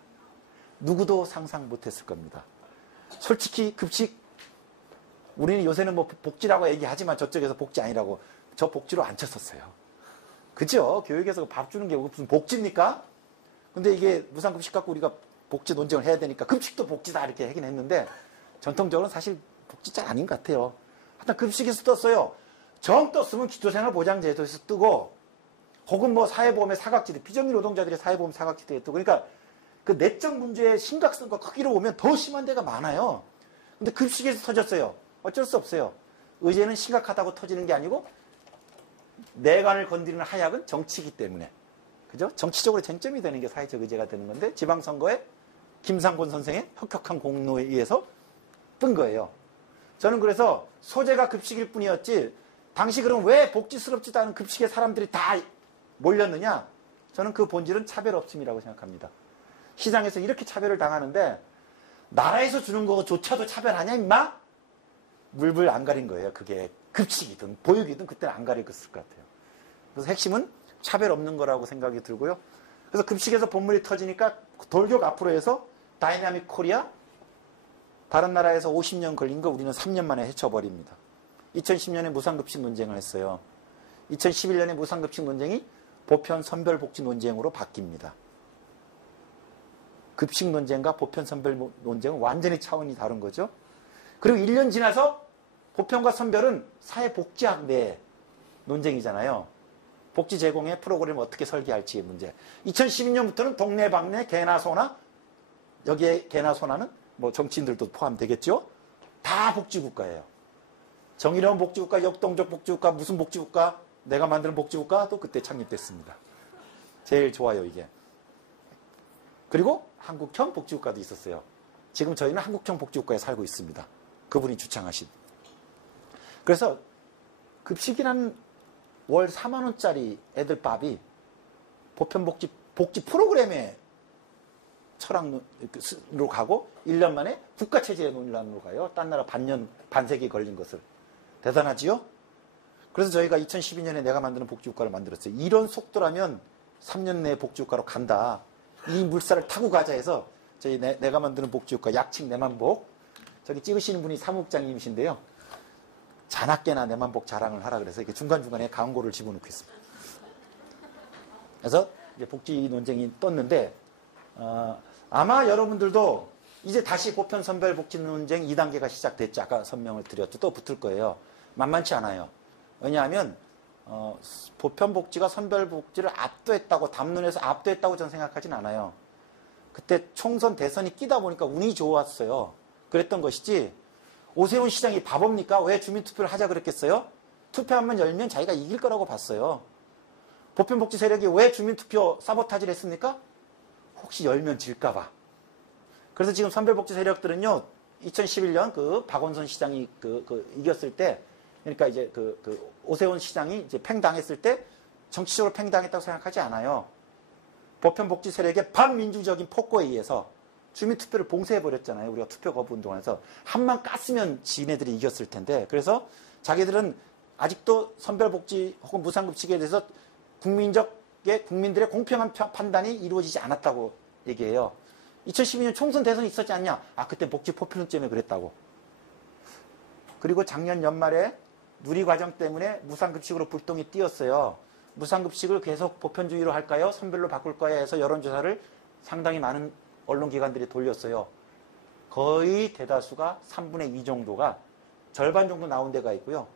누구도 상상 못했을 겁니다. 솔직히 급식 우리는 요새는 뭐 복지라고 얘기하지만 저쪽에서 복지 아니라고 저 복지로 안 쳤었어요. 그죠? 교육에서 밥 주는 게 무슨 복지입니까? 근데 이게 무상급식 갖고 우리가 복지 논쟁을 해야 되니까 급식도 복지다 이렇게 하긴 했는데 전통적으로는 사실 복지 잘 아닌 것 같아요. 하여튼 급식에서 떴어요. 정 떴으면 기초생활보장제도에서 뜨고 혹은 뭐 사회보험의 사각지대, 비정규 노동자들의 사회보험 사각지대에 뜨고 그러니까 그 내적 문제의 심각성과 크기로 보면 더 심한 데가 많아요. 근데 급식에서 터졌어요. 어쩔 수 없어요. 의제는 심각하다고 터지는 게 아니고 내관을 건드리는 하약은 정치이기 때문에. 그죠? 정치적으로 쟁점이 되는 게 사회적 의제가 되는 건데 지방선거에 김상곤 선생의 혁혁한 공로에 의해서 뜬 거예요. 저는 그래서 소재가 급식일 뿐이었지 당시 그럼 왜 복지스럽지도 않은 급식에 사람들이 다 몰렸느냐? 저는 그 본질은 차별 없음이라고 생각합니다. 시장에서 이렇게 차별을 당하는데 나라에서 주는 거조차도 차별하냐 임마? 물불 안 가린 거예요. 그게 급식이든 보육이든 그때는 안 가렸을 것 같아요. 그래서 핵심은 차별 없는 거라고 생각이 들고요. 그래서 급식에서 본물이 터지니까 돌격 앞으로 해서 다이나믹 코리아 다른 나라에서 50년 걸린 거 우리는 3년 만에 헤쳐버립니다. 2010년에 무상급식 논쟁을 했어요. 2011년에 무상급식 논쟁이 보편 선별복지 논쟁으로 바뀝니다. 급식 논쟁과 보편 선별 논쟁은 완전히 차원이 다른 거죠. 그리고 1년 지나서 보편과 선별은 사회복지학 내 논쟁이잖아요. 복지 제공의 프로그램을 어떻게 설계할지의 문제. 2012년부터는 동네방네 개나 소나, 여기에 개나 소나는 뭐 정치인들도 포함되겠죠. 다 복지국가예요. 정의로운 복지국가, 역동적 복지국가, 무슨 복지국가, 내가 만드는 복지국가도 그때 창립됐습니다. 제일 좋아요, 이게. 그리고 한국형 복지국가도 있었어요. 지금 저희는 한국형 복지국가에 살고 있습니다. 그분이 주창하신. 그래서 급식이라는 월 4만 원짜리 애들 밥이 보편복지 프로그램의 철학으로 가고 1년 만에 국가체제의 논란으로 가요. 딴 나라 반세기 걸린 것을. 대단하지요? 그래서 저희가 2012년에 내가 만드는 복지국가를 만들었어요. 이런 속도라면 3년 내에 복지국가로 간다. 이 물살을 타고 가자 해서 저희 내가 만드는 복지국가 약칭 내만복. 저기 찍으시는 분이 사무국장님이신데요. 자나깨나 내만복 자랑을 하라 그래서 이렇게 중간중간에 광고를 집어넣고 있습니다. 그래서 이제 복지 논쟁이 떴는데 아마 여러분들도 이제 다시 보편 선별 복지 논쟁 2단계가 시작됐죠. 아까 설명을 드렸죠. 또 붙을 거예요. 만만치 않아요. 왜냐하면 보편 복지가 선별 복지를 압도했다고 담론에서 압도했다고 저는 생각하진 않아요. 그때 총선 대선이 끼다 보니까 운이 좋았어요. 그랬던 것이지 오세훈 시장이 바보입니까? 왜 주민투표를 하자 그랬겠어요? 투표 한번 열면 자기가 이길 거라고 봤어요. 보편복지 세력이 왜 주민투표 사보타지를 했습니까? 혹시 열면 질까봐. 그래서 지금 선별복지 세력들은요, 2011년 그 박원순 시장이 이겼을 때, 그러니까 이제 오세훈 시장이 이제 팽당했을 때 정치적으로 팽당했다고 생각하지 않아요. 보편복지 세력의 반민주적인 폭거에 의해서 주민투표를 봉쇄해버렸잖아요. 우리가 투표 거부 운동에서. 한만 깠으면 지네들이 이겼을 텐데. 그래서 자기들은 아직도 선별복지 혹은 무상급식에 대해서 국민들의 공평한 판단이 이루어지지 않았다고 얘기해요. 2012년 총선 대선이 있었지 않냐? 그때 복지 포퓰리즘 때문에 그랬다고. 그리고 작년 연말에 누리과정 때문에 무상급식으로 불똥이 뛰었어요. 무상급식을 계속 보편주의로 할까요? 선별로 바꿀 거야 해서 여론조사를 상당히 많은 언론기관들이 돌렸어요. 거의 대다수가 3분의 2 정도가 절반 정도 나온 데가 있고요.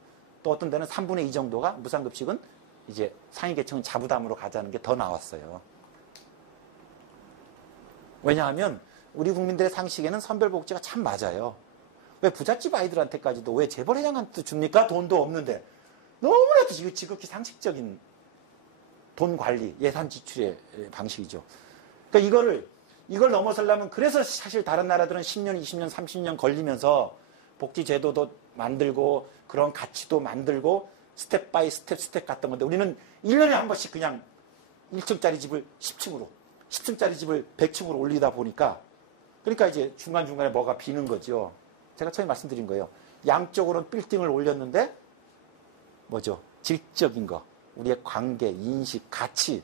또 어떤 데는 3분의 2 정도가 무상급식은 이제 상위계층은 자부담으로 가자는 게 더 나왔어요. 왜냐하면 우리 국민들의 상식에는 선별복지가 참 맞아요. 왜 부잣집 아이들한테까지도 왜 재벌회장한테 줍니까? 돈도 없는데. 너무나도 지극히 상식적인 돈 관리, 예산 지출의 방식이죠. 그러니까 이걸 넘어서려면 그래서 사실 다른 나라들은 10년, 20년, 30년 걸리면서 복지 제도도 만들고 그런 가치도 만들고 스텝 바이 스텝 갔던 건데 우리는 1년에 한 번씩 그냥 1층짜리 집을 10층으로, 10층짜리 집을 100층으로 올리다 보니까 그러니까 이제 중간중간에 뭐가 비는 거죠. 제가 처음에 말씀드린 거예요. 양쪽으로는 빌딩을 올렸는데 뭐죠? 질적인 거, 우리의 관계, 인식, 가치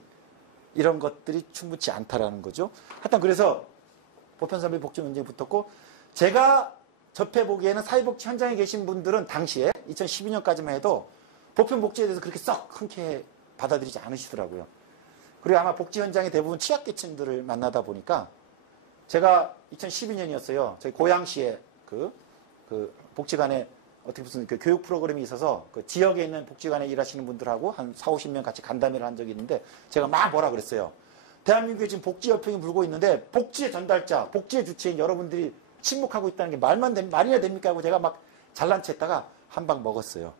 이런 것들이 충분치 않다라는 거죠. 하여튼 그래서 보편선별 복지 논쟁이 붙었고 제가 접해보기에는 사회복지 현장에 계신 분들은 당시에 2012년까지만 해도 보편복지에 대해서 그렇게 썩 흔쾌히 받아들이지 않으시더라고요. 그리고 아마 복지 현장의 대부분 취약계층들을 만나다 보니까 제가 2012년이었어요. 저희 고양시에 그 복지관에 어떻게 무슨 그 교육 프로그램이 있어서 그 지역에 있는 복지관에 일하시는 분들하고 한 4, 50명 같이 간담회를 한 적이 있는데 제가 막 뭐라 그랬어요. 대한민국에 지금 복지 열풍이 불고 있는데 복지의 전달자, 복지의 주체인 여러분들이 침묵하고 있다는 게 말이나 됩니까? 하고 제가 막 잘난 체 했다가 한 방 먹었어요.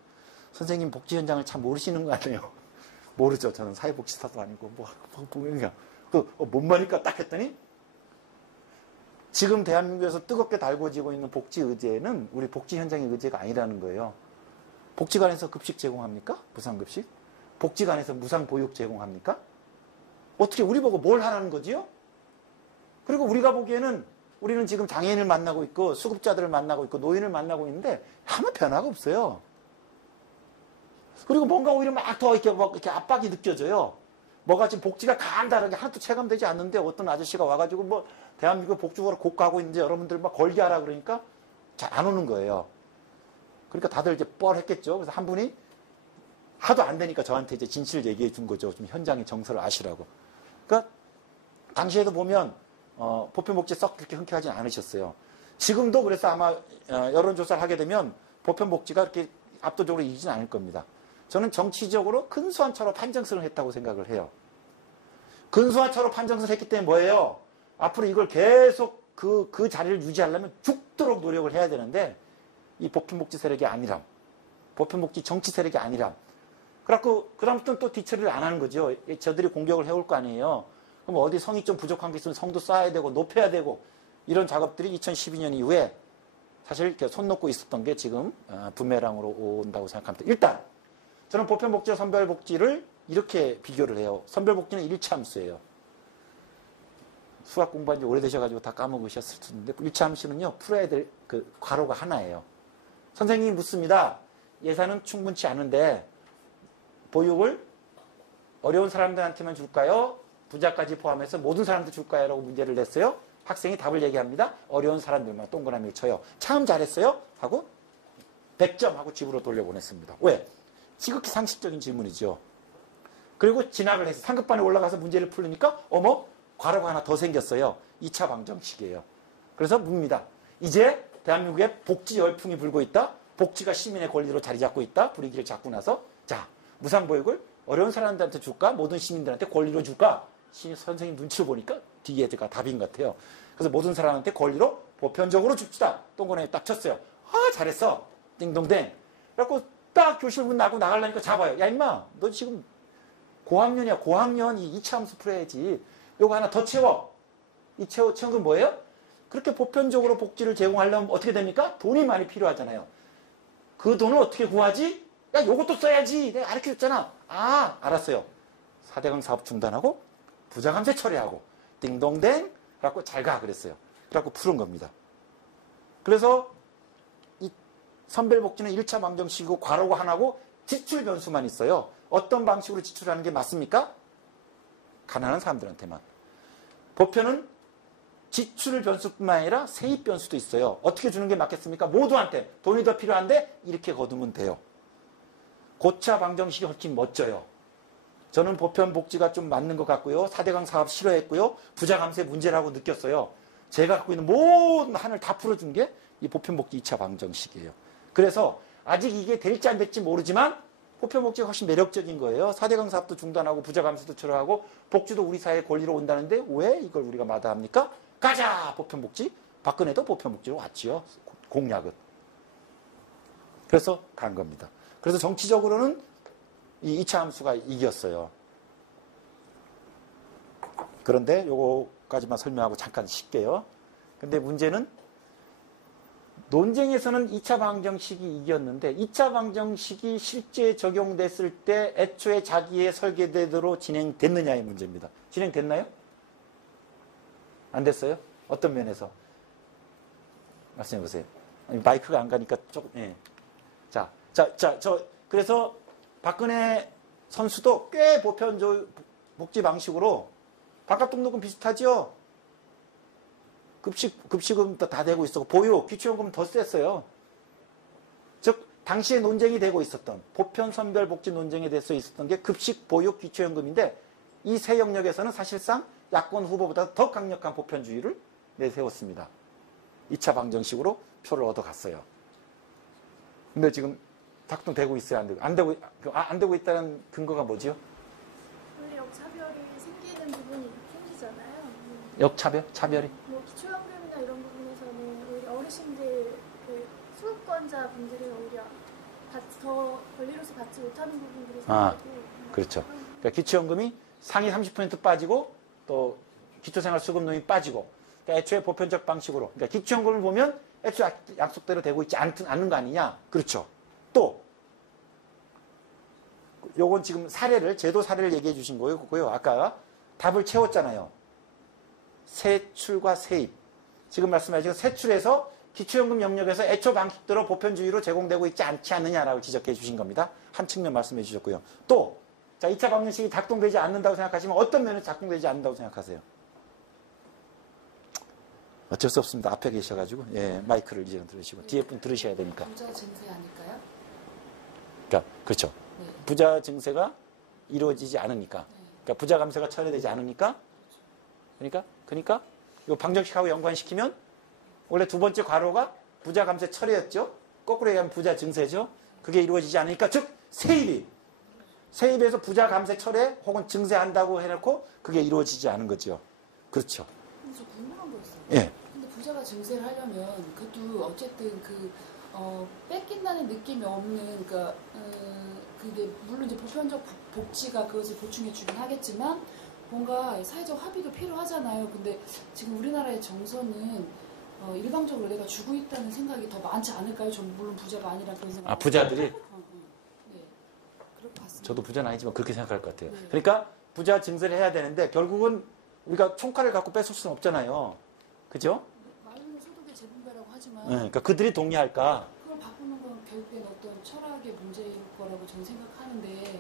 선생님 복지 현장을 참 모르시는 거 아니에요? 모르죠. 저는 사회복지사도 아니고 뭔 말일까 딱 했더니 지금 대한민국에서 뜨겁게 달궈지고 있는 복지 의제는 우리 복지 현장의 의제가 아니라는 거예요. 복지관에서 급식 제공합니까? 무상급식? 복지관에서 무상보육 제공합니까? 어떻게 우리 보고 뭘 하라는 거지요? 그리고 우리가 보기에는 우리는 지금 장애인을 만나고 있고 수급자들을 만나고 있고 노인을 만나고 있는데 아무 변화가 없어요. 그리고 뭔가 오히려 막 더 이렇게 압박이 느껴져요. 뭐가 지금 복지가 간다라는 게 하나도 체감되지 않는데 어떤 아저씨가 와가지고 뭐 대한민국 복지국으로 곡가고 있는데 여러분들 막 걸게 하라 그러니까 잘 안 오는 거예요. 그러니까 다들 이제 뻘했겠죠. 그래서 한 분이 하도 안 되니까 저한테 이제 진실을 얘기해 준 거죠. 좀 현장의 정서를 아시라고. 그러니까 당시에도 보면 보편복지 썩 그렇게 흔쾌하지 않으셨어요. 지금도 그래서 아마 여론조사를 하게 되면 보편복지가 그렇게 압도적으로 이기진 않을 겁니다. 저는 정치적으로 근소한 차로 판정승을 했다고 생각을 해요. 근소한 차로 판정승을 했기 때문에 뭐예요? 앞으로 이걸 계속 그 자리를 유지하려면 죽도록 노력을 해야 되는데 이 보편복지 세력이 아니람, 보편복지 정치 세력이 아니람. 그래갖고 그다음부터는 또 뒤처리를 안 하는 거죠. 저들이 공격을 해올 거 아니에요. 그럼 어디 성이 좀 부족한 게 있으면 성도 쌓아야 되고 높여야 되고 이런 작업들이 2012년 이후에 사실 이렇게 손 놓고 있었던 게 지금 부메랑으로 온다고 생각합니다. 일단 저는 보편복지와 선별복지를 이렇게 비교를 해요. 선별복지는 1차 함수예요. 수학 공부한 지 오래되셔가지고 다 까먹으셨을 텐데 1차 함수는요. 풀어야 될 그 괄호가 하나예요. 선생님이 묻습니다. 예산은 충분치 않은데 보육을 어려운 사람들한테만 줄까요? 부자까지 포함해서 모든 사람들 줄까요? 라고 문제를 냈어요. 학생이 답을 얘기합니다. 어려운 사람들만 동그라미를 쳐요. 참 잘했어요? 하고 100점 하고 집으로 돌려보냈습니다. 왜? 지극히 상식적인 질문이죠. 그리고 진학을 해서 상급반에 올라가서 문제를 풀으니까 어머 괄호가 하나 더 생겼어요. 2차 방정식이에요. 그래서 묻습니다. 이제 대한민국에 복지 열풍이 불고 있다. 복지가 시민의 권리로 자리 잡고 있다. 분위기를 잡고 나서 자 무상보육을 어려운 사람들한테 줄까? 모든 시민들한테 권리로 줄까? 선생님 눈치를 보니까 뒤에가 답인 것 같아요. 그래서 모든 사람한테 권리로 보편적으로 줍시다. 동그라미 딱 쳤어요. 아 잘했어. 띵동댕. 그래갖고 딱 교실 문 나고 나가려니까 잡아요. 야 임마 너 지금 고학년이야. 고학년 이 2차 함수 풀어야지. 요거 하나 더 채워. 이 채운 건 뭐예요? 그렇게 보편적으로 복지를 제공하려면 어떻게 됩니까? 돈이 많이 필요하잖아요. 그 돈을 어떻게 구하지? 야 요것도 써야지. 내가 가르쳐줬잖아. 아 알았어요. 4대강 사업 중단하고 부자 감세 처리하고 띵동댕 그래갖고 잘 가 그랬어요. 그래갖고 푸른 겁니다. 그래서 이 선별복지는 1차 방정식이고 괄호가 하나고 지출 변수만 있어요. 어떤 방식으로 지출하는 게 맞습니까? 가난한 사람들한테만. 보편은 지출 변수뿐만 아니라 세입 변수도 있어요. 어떻게 주는 게 맞겠습니까? 모두한테 돈이 더 필요한데 이렇게 거두면 돼요. 고차 방정식이 훨씬 멋져요. 저는 보편복지가 좀 맞는 것 같고요. 4대강 사업 싫어했고요. 부자 감세 문제라고 느꼈어요. 제가 갖고 있는 모든 한을 다 풀어준 게 이 보편복지 2차 방정식이에요. 그래서 아직 이게 될지 안 될지 모르지만 보편복지가 훨씬 매력적인 거예요. 4대강 사업도 중단하고 부자 감세도 처리하고 복지도 우리 사회의 권리로 온다는데 왜 이걸 우리가 마다합니까? 가자! 보편복지. 박근혜도 보편복지로 왔지요. 공약은. 그래서 간 겁니다. 그래서 정치적으로는 이 2차 함수가 이겼어요. 그런데 요거까지만 설명하고 잠깐 쉴게요. 근데 문제는 논쟁에서는 2차 방정식이 이겼는데 2차 방정식이 실제 적용됐을 때 애초에 자기의 설계대로 진행됐느냐의 문제입니다. 진행됐나요? 안 됐어요? 어떤 면에서? 말씀해 보세요. 마이크가 안 가니까 조금, 예. 그래서 박근혜 선수도 꽤 보편복지 방식으로 바깥 등록금 비슷하죠? 급식은 다 되고 있었고, 보육, 기초연금은 더 셌어요. 즉, 당시에 논쟁이 되고 있었던, 보편 선별복지 논쟁에 대해서 있었던 게 급식, 보육, 기초연금인데, 이 세 영역에서는 사실상 야권 후보보다 더 강력한 보편주의를 내세웠습니다. 2차 방정식으로 표를 얻어갔어요. 근데 지금 작동되고 있어요? 안 되고 있다는 근거가 뭐지요? 원래 역차별이 생기는 부분이 생기잖아요. 역차별? 차별이? 뭐 기초연금이나 이런 부분에서는 오히려 어르신들, 그 수급권자 분들이 오히려 더 권리로서 받지 못하는 부분들이 생기고. 그렇죠. 그러니까 기초연금이 상위 30% 빠지고 또 기초생활수급료이 빠지고 그러니까 애초에 보편적 방식으로 그러니까 기초연금을 보면 애초에 약속대로 되고 있지 않는 거 아니냐. 그렇죠. 또 요건 지금 사례를 제도 사례를 얘기해 주신 거고요. 아까 답을 채웠잖아요. 세출과 세입. 지금 말씀하신 세출에서 기초연금 영역에서 애초 방식대로 보편주의로 제공되고 있지 않지 않느냐라고 지적해 주신 겁니다. 한 측면 말씀해 주셨고요. 또 자, 2차 방정식이 작동되지 않는다고 생각하시면 어떤 면에서 작동되지 않는다고 생각하세요? 어쩔 수 없습니다. 앞에 계셔가지고 예, 마이크를 이제 들으시고 뒤에 분 들으셔야 되니까. 부자 증세 아닐까요? 그러니까 그렇죠. 네. 부자 증세가 이루어지지 않으니까. 네. 그러니까 부자 감세가 처리되지 않으니까. 그러니까 이 방정식하고 연관시키면 원래 두 번째 괄호가 부자 감세 처리였죠. 거꾸로 얘기하면 부자 증세죠. 그게 이루어지지 않으니까 즉 세입에서 부자 감세 철회 혹은 증세한다고 해놓고 그게 이루어지지 않은 거죠. 그렇죠. 근데 저 궁금한 거 있어요. 예. 근데 부자가 증세를 하려면 그것도 어쨌든 뺏긴다는 느낌이 없는 그게 물론 이제 보편적 복지가 그것을 보충해 주긴 하겠지만 뭔가 사회적 합의도 필요하잖아요. 근데 지금 우리나라의 정서는 일방적으로 내가 주고 있다는 생각이 더 많지 않을까요? 전 물론 부자가 아니라 그런 생각. 아 부자들이? 네. 그럴 것 같습니다. 저도 부자는 아니지만 그렇게 생각할 것 같아요. 네. 그러니까 부자 증세를 해야 되는데 결국은 우리가 총칼을 갖고 뺏을 수는 없잖아요. 그죠? 말로는 소득의 재분배라고 하지만 네, 그러니까 그들이 동의할까? 그걸 바꾸는 건 결국엔 어떤 철학의 문제일 거라고 저는 생각하는데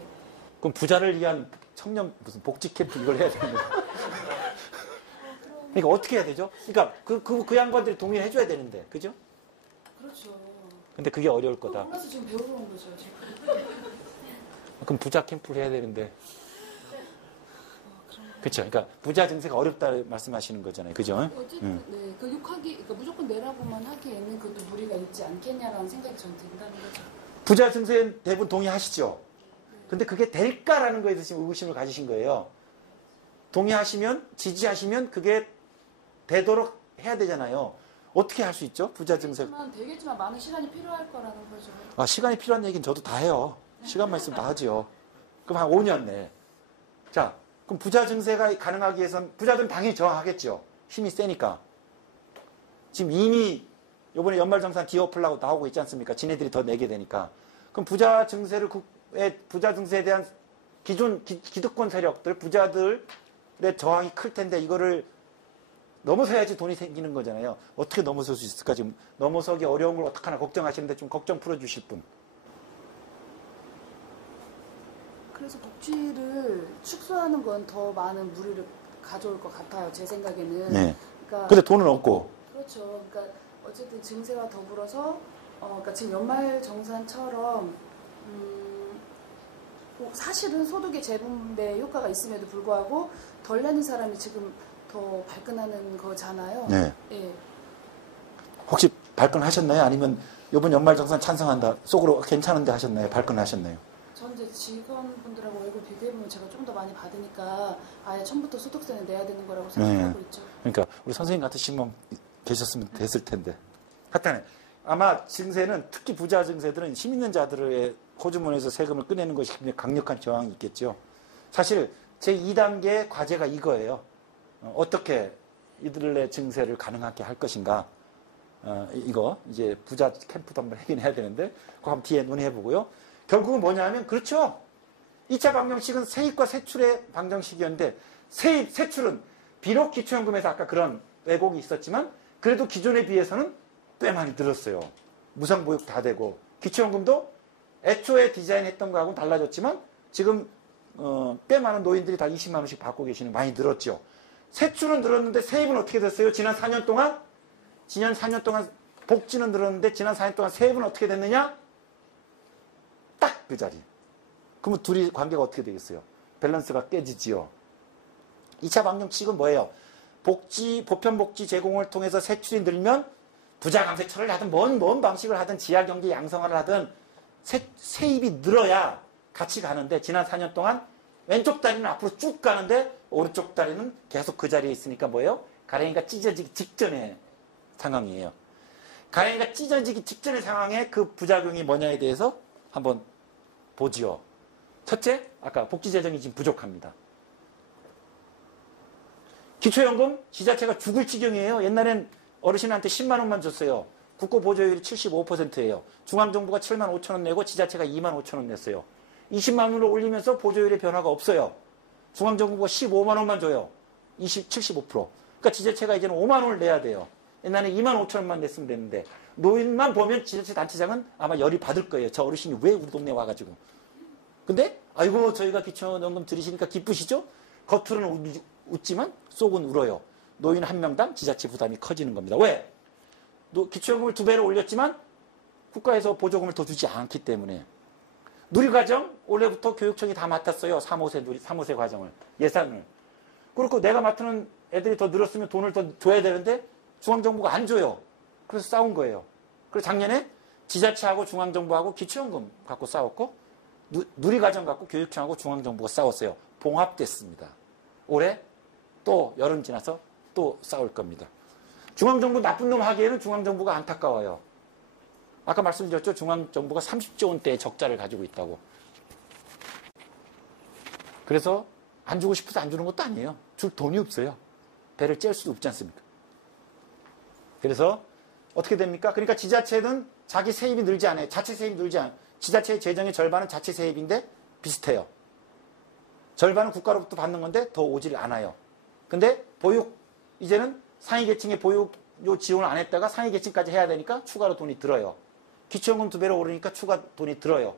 그럼 부자를 위한 청년 무슨 복지 캠프 이걸 해야 되는 거예요. 그러니까 어떻게 해야 되죠? 그러니까 그 양반들이 동의해 줘야 되는데, 그죠? 그렇죠. 근데 그게 어려울 거다. 몰라서 지금 배우러 온 거죠. 지금. 그럼 부자 캠프를 해야 되는데. 그렇죠. 그러니까 부자 증세가 어렵다 말씀하시는 거잖아요. 그죠? 어쨌든 네, 그 욕하기, 그러니까 무조건 내라고만 하기에는 그것도 무리가 있지 않겠냐라는 생각이 전 든다는 거죠. 부자 증세는 대부분 동의하시죠. 근데 그게 될까라는 거에 대해서 지금 의구심을 가지신 거예요. 동의하시면, 지지하시면 그게 되도록 해야 되잖아요. 어떻게 할 수 있죠? 부자 증세. 되겠지만 많은 시간이 필요할 거라는 거죠. 아, 시간이 필요한 얘기는 저도 다 해요. 시간만 있으면 다 하죠. 그럼 한 5년 내. 자, 그럼 부자 증세가 가능하기 위해서는 부자들은 당연히 저항하겠죠. 힘이 세니까. 지금 이미 이번에 연말정산 디오플라고 나오고 있지 않습니까? 지네들이 더 내게 되니까. 그럼 부자 증세에 대한 기존 기득권 세력들, 부자들의 저항이 클 텐데 이거를 넘어서야지 돈이 생기는 거잖아요. 어떻게 넘어설 수 있을까? 지금 넘어서기 어려운 걸 어떡하나 걱정하시는데 좀 걱정 풀어주실 분. 그래서 복지를 축소하는 건 더 많은 무리를 가져올 것 같아요. 제 생각에는. 네. 그러니까 근데 돈은 없고. 그렇죠. 그러니까 어쨌든 증세와 더불어서 그러니까 지금 연말정산처럼 사실은 소득의 재분배 효과가 있음에도 불구하고 덜 내는 사람이 지금 더 발끈하는 거잖아요. 네. 예. 혹시 발끈하셨나요? 아니면 이번 연말정산 찬성한다. 속으로 괜찮은데 하셨나요? 발끈하셨나요? 전 이제 직원분들하고 월급 비교해보면 제가 좀 더 많이 받으니까 아예 처음부터 소득세는 내야 되는 거라고 생각하고 있죠. 그러니까 우리 선생님 같으신 분 계셨으면 됐을 텐데. 하여튼 아마 증세는 특히 부자 증세들은 힘 있는 자들의 호주머니에서 세금을 꺼내는 것이 굉장히 강력한 저항이 있겠죠. 사실 제2단계 과제가 이거예요. 어떻게 이들의 증세를 가능하게 할 것인가. 이거 이제 부자 캠프도 한번 하긴 해야 되는데 그거 한번 뒤에 논의해보고요. 결국은 뭐냐면 그렇죠. 2차 방정식은 세입과 세출의 방정식이었는데 세출은 비록 기초연금에서 아까 그런 왜곡이 있었지만 그래도 기존에 비해서는 꽤 많이 늘었어요. 무상보육 다 되고 기초연금도 애초에 디자인했던 거하고는 달라졌지만 지금 꽤 많은 노인들이 다 20만 원씩 받고 계시는 많이 늘었죠. 세출은 늘었는데 세입은 어떻게 됐어요? 지난 4년 동안 복지는 늘었는데 지난 4년 동안 세입은 어떻게 됐느냐? 딱 그 자리. 그러면 둘이 관계가 어떻게 되겠어요? 밸런스가 깨지지요. 2차 방정식은 뭐예요? 보편복지 제공을 통해서 세출이 늘면 부자 감세철을 하든 뭔 방식을 하든 지하경제 양성화를 하든 세입이 늘어야 같이 가는데 지난 4년 동안 왼쪽 다리는 앞으로 쭉 가는데 오른쪽 다리는 계속 그 자리에 있으니까 뭐예요? 가랭이가 찢어지기 직전의 상황이에요. 가랭이가 찢어지기 직전의 상황에 그 부작용이 뭐냐에 대해서 한번 보지요. 첫째, 아까 복지재정이 지금 부족합니다. 기초연금 지자체가 죽을 지경이에요. 옛날엔 어르신한테 10만 원만 줬어요. 국고보조율이 75%예요. 중앙정부가 7만 5천 원 내고 지자체가 2만 5천 원 냈어요. 20만 원으로 올리면서 보조율의 변화가 없어요. 중앙정부가 15만 원만 줘요. 75%. 그러니까 지자체가 이제는 5만 원을 내야 돼요. 옛날에 2만 5천 원만 냈으면 됐는데 노인만 보면 지자체 단체장은 아마 열이 받을 거예요. 저 어르신이 왜 우리 동네에 와가지고. 근데 아이고 저희가 기초연금 들으시니까 기쁘시죠? 겉으로는 웃지만 속은 울어요. 노인 한 명당 지자체 부담이 커지는 겁니다. 왜? 기초연금을 2배로 올렸지만 국가에서 보조금을 더 주지 않기 때문에. 누리과정 올해부터 교육청이 다 맡았어요. 3호세 과정을, 예산을. 그리고 내가 맡는 애들이 더 늘었으면 돈을 더 줘야 되는데 중앙정부가 안 줘요. 그래서 싸운 거예요. 그래서 작년에 지자체하고 중앙정부하고 기초연금 갖고 싸웠고 누리과정 갖고 교육청하고 중앙정부가 싸웠어요. 봉합됐습니다. 올해 또 여름 지나서 또 싸울 겁니다. 중앙정부 나쁜 놈 하기에는 중앙정부가 안타까워요. 아까 말씀드렸죠. 중앙정부가 30조 원대의 적자를 가지고 있다고. 그래서 안 주고 싶어서 안 주는 것도 아니에요. 줄 돈이 없어요. 배를 뗄 수도 없지 않습니까? 그래서 어떻게 됩니까? 그러니까 지자체는 자기 세입이 늘지 않아요. 자체 세입이 늘지 않아요. 지자체의 재정의 절반은 자체 세입인데 비슷해요. 절반은 국가로부터 받는 건데 더 오질 않아요. 근데 보육, 이제는 상위계층의 보육료 지원을 안 했다가 상위계층까지 해야 되니까 추가로 돈이 들어요. 기초연금 2배로 오르니까 추가 돈이 들어요.